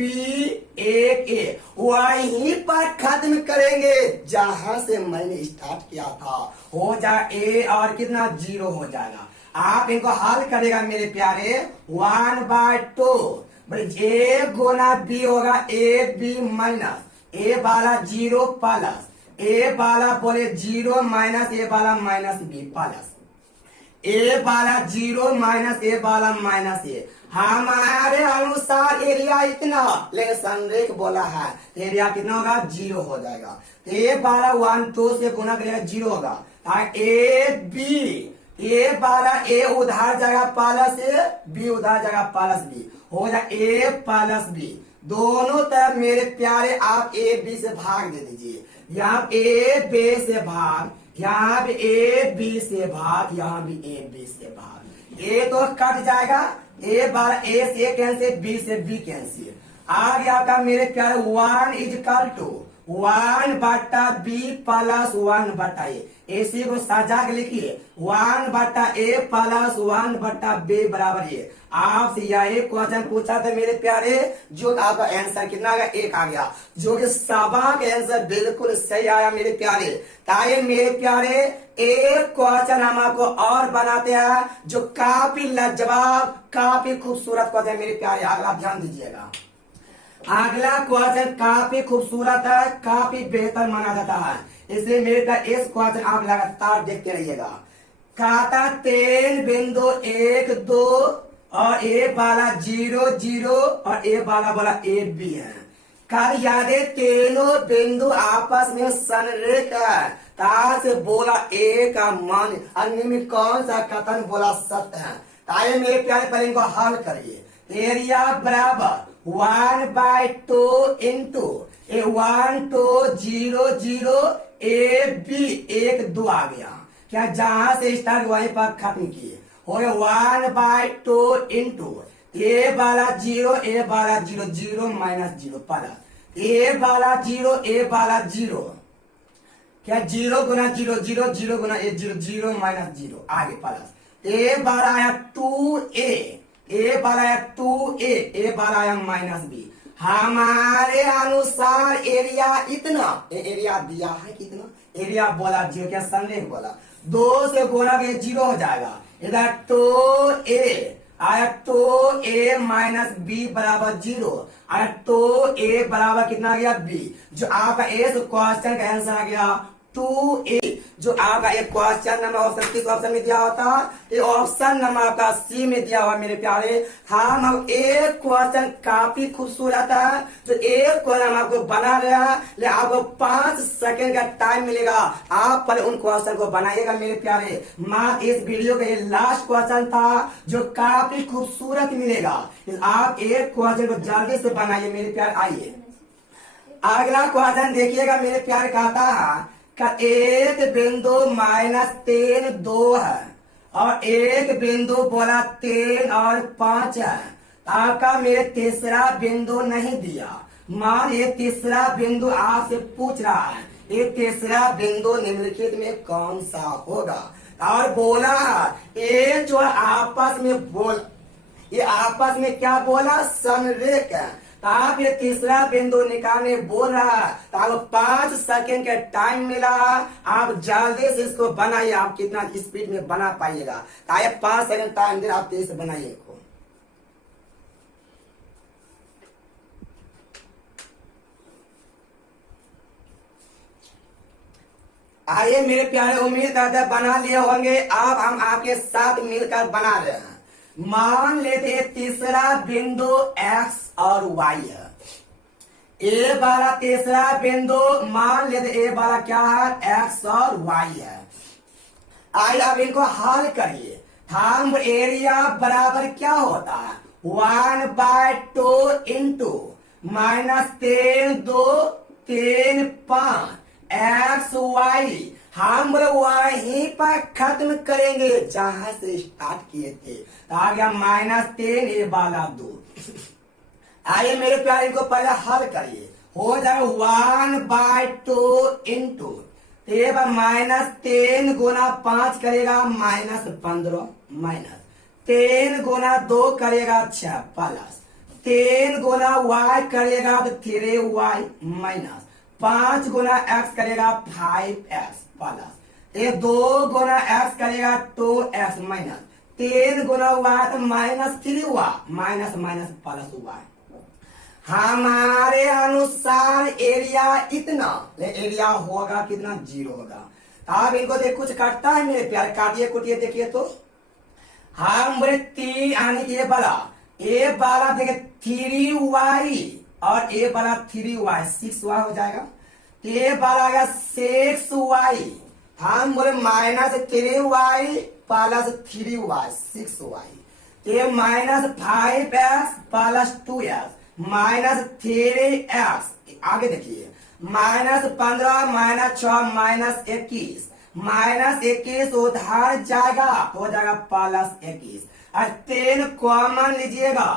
1 A, वहीं पर खत्म करेंगे जहां से मैंने स्टार्ट किया था। हो जाएगा A और कितना 0 हो जाएगा। आप इनको हल करेगा मेरे प्यारे 1/2 A गुना B होगा AB माइनस A वाला 0 प्लस A वाला बोले 0 माइनस A वाला माइनस B प्लस A वाला 0 माइनस A वाला माइनस A। हमारे अनुसार एरिया इतना, लेकिन संरेख बोला है एरिया कितना होगा 0 हो जाएगा। A वाला 1 2 से गुना करेगा 0 होगा। A वाला A उधार जाएगा प्लस A, B उधार जाएगा प्लस B, हो जाएगा A प्लस B। दोनों तरफ मेरे प्यारे आप A B से भाग दे दीजिए। यहाँ A B से भाग, यहाँ भी A B से भाग, यहाँ भी A B से भाग। A तो कट जाएगा, A बार A से कैंसिल, B से B कैंसिल। आ गया आपका मेरे प्यारे 1 is equal to 1/B plus 1/A। इसी को सजा के लिखिए 1/A प्लस 1/B बराबर A। आपसे यही क्वेश्चन पूछा था मेरे प्यारे, जो आपका आंसर कितना आ गया 1 आ गया, जो कि सबा का आंसर बिल्कुल सही आया मेरे प्यारे। ताकि मेरे प्यारे एक क्वेश्चन हम आपको और बनाते हैं जो काफी लाजवाब काफी खूबसूरत क्वेश्चन है मेरे प्यारे, अगला ध्यान दीजिएगा। अगला क्वेश्चन काफी खूबसूरत है, काफी बेहतर माना जाता है, इसलिए मेरे का इस क्वेश्चन आप लगातार देखते रहिएगा। खाता 3 बिंदु 1 2 और A वाला 0 0 और A वाला बोला A B है। कर यादे तीनों बिंदु आपस में संरेख है, तार से बोला A का मान अन्य में कौन सा कथन बोला सत्य है। ताए मेरे प्यारे पहले इनको हल करिए। एरिया बराबर 1/2 इंटू 1 2 0 0 A B 1 2 आ गया, क्या जहां से स्टार्ट वहीं पर खत्म किए, हो गया 1/2 इंटू A वाला 0 A वाला 0 0 माइनस 0 प्लस A वाला 0 A वाला 0, क्या 0 गुना 0 0 0 गुना 1 0 0 माइनस 0 आगे प्लस A वाला आया 2A, A वाला आया 2A, A वाला आया माइनस B। हमारे अनुसार एरिया इतना, एरिया दिया है कितना, एरिया बोला 0, क्या संरेख बोला 2 से गुना के 0 हो जाएगा। इधर 2A आया 2A माइनस B बराबर 0, आया 2A बराबर कितना आ गया B, जो आपका इस क्वेश्चन का आंसर आ गया 2A। जो आपका एक क्वेश्चन नंबर ऑप्शन किस ऑप्शन में दिया होता, ये ऑप्शन नंबर आपका C में दिया हुआ मेरे प्यारे। हम अब एक क्वेश्चन काफी खूबसूरत है, जो एक क्वेश्चन हम आपको बना रहे हैं, ले आपको 5 सेकंड का टाइम मिलेगा, आप पहले उन क्वेश्चन को बनाइएगा मेरे प्यारे। मात्र इस वीडियो का ये लास्ट क्वेश्चन था जो काफी खूबसूरत मिलेगा, आप एक क्वेश्चन को जल्दी से बनाइए मेरे प्यारे। आइए अगला क्वेश्चन देखिएगा मेरे प्यारे, कहता है का एक बिंदु -3 2 है और एक बिंदु बोला 3 और 5 है। आपका मेरे तीसरा बिंदु नहीं दिया, मान ये तीसरा बिंदु आपसे पूछ रहा है, ये तीसरा बिंदु निम्नलिखित में कौन सा होगा। और बोला ये जो आपस में बोल, ये आपस में क्या बोला संरेख है। तो आप ये तीसरा बिंदु निकालने बोल रहा है, तो आपको 5 सेकेंड का टाइम मिला, आप जल्दी से इसको बनाइए, आप कितना स्पीड में बना पाइएगा। तो आइए 5 सेकेंड टाइम दे, आप तेजी से बनाइए इसको। आइए मेरे प्यारे, उम्मीद करते हैं बना लिए होंगे। अब हम आपके साथ मिलकर बना रहे हैं। मान लेते हैं तीसरा बिंदु x और y है। ए वाला तीसरा बिंदु मान लेते ए वाला क्या है, x और y है। आइए अब इनको हल करिए। थंब एरिया बराबर क्या होता है, 1/2 इंटू -10 2 3 5 एक्स वाई। हम वहीं पर खत्म करेंगे जहां से स्टार्ट किए थे। तो आ गया -10 ए वाला 2। आइए मेरे प्यारे को पहले हल करिए। हो जाएगा 1/2 इंटू -10 गुना 5 करेगा -15 माइनस 10 गुना 2 करेगा 6 प्लस 10 गुना y करेगा तो 3y माइनस 5 गुना x करेगा 5x प्लस ये 2 गुना x करेगा 2x माइनस 10 गुना y तो -3y minus minus plus y। हमारे अनुसार एरिया इतना, एरिया होगा कितना, 0 होगा। अब इनको देख कुछ काटता है मेरे प्यारे, काटिए कुटिए देखिए तो। हम बोले 3 यानी कि ए वाला देखिए 3y और ए वाला 3y 6y हो जाएगा। ए वाला आ गया 6y। हम बोले -3y प्लस 3y 6y। ये -5x प्लस 2x -3x। आगे देखिए -15 -6 -21 उधार जाएगा, हो जाएगा +21 और 10 कॉमन लीजिएगा,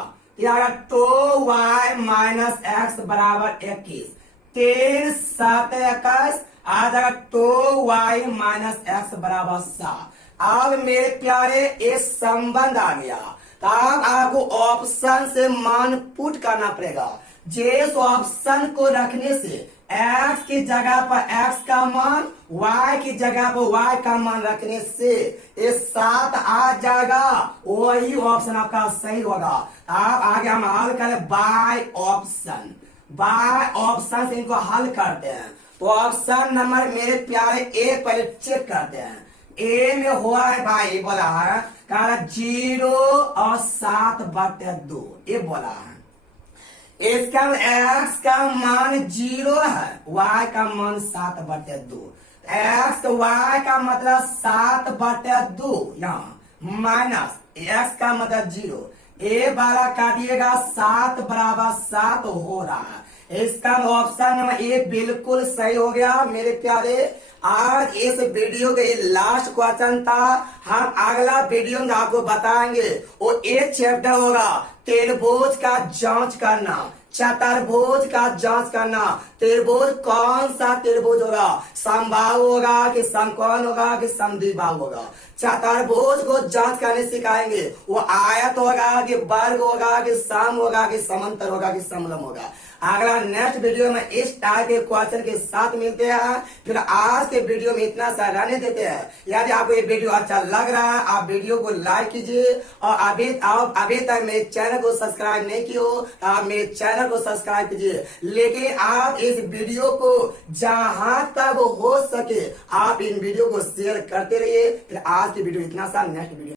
2y -x बराबर 21। 10 7 21 आ जाएगा 2y -x बराबर 7। अब मेरे प्यारे एक संबंध आ गया। तब आपको ऑप्शन से मान पुट करना पड़ेगा। जिस ऑप्शन को रखने से x की जगह पर x का मान, y की जगह पर y का मान रखने से ये 7 आ जाएगा, वही ऑप्शन आपका सही होगा। अब आगे हम हल करें बाय ऑप्शन। बाय ऑप्शन से इनको हल करते हैं। तो ऑप्शन नंबर मेरे प्यारे ए पहले चेक करते हैं। ए में हुआ है भाई, बोला है 0 और 7/2 ये बोला है। इसका x का मान 0 है, y का मान 7/2। x तो y का मतलब 7/2 यहाँ माइनस x का मतलब 0। ए वाला काटिएगा 7 बराबर 7 हो रहा है। इसका ऑप्शन नंबर ए बिल्कुल सही हो गया मेरे प्यारे। आज इस वीडियो के लास्ट क्वेश्चन था। हम अगला वीडियो में आपको बताएंगे वो एक चैप्टर होगा त्रिभुज का जांच करना, चतुर्भुज का जांच करना। त्रिभुज कौन सा त्रिभुज होगा, समबाहु होगा कि समकोण होगा कि समद्विबाहु होगा। चतुर्भुज को जांच करने सिखाएंगे, वो आयत होगा कि वर्ग होगा कि सम होगा कि समांतर होगा कि समलंब होगा। अगला नेक्स्ट वीडियो में इस टाइप के क्वेश्चन के साथ मिलते हैं। फिर आज के वीडियो में इतना सा रहने देते हैं। यदि आपको ये वीडियो अच्छा लग रहा है आप वीडियो को लाइक कीजिए और अभी तक मेरे चैनल को सब्सक्राइब नहीं किए हो आप मेरे चैनल को सब्सक्राइब कीजिए। लेकिन आप इस वीडियो को जहां तक हो सके आप इन वीडियो को शेयर करते रहिए। फिर आज की वीडियो इतना सा, नेक्स्ट वीडियो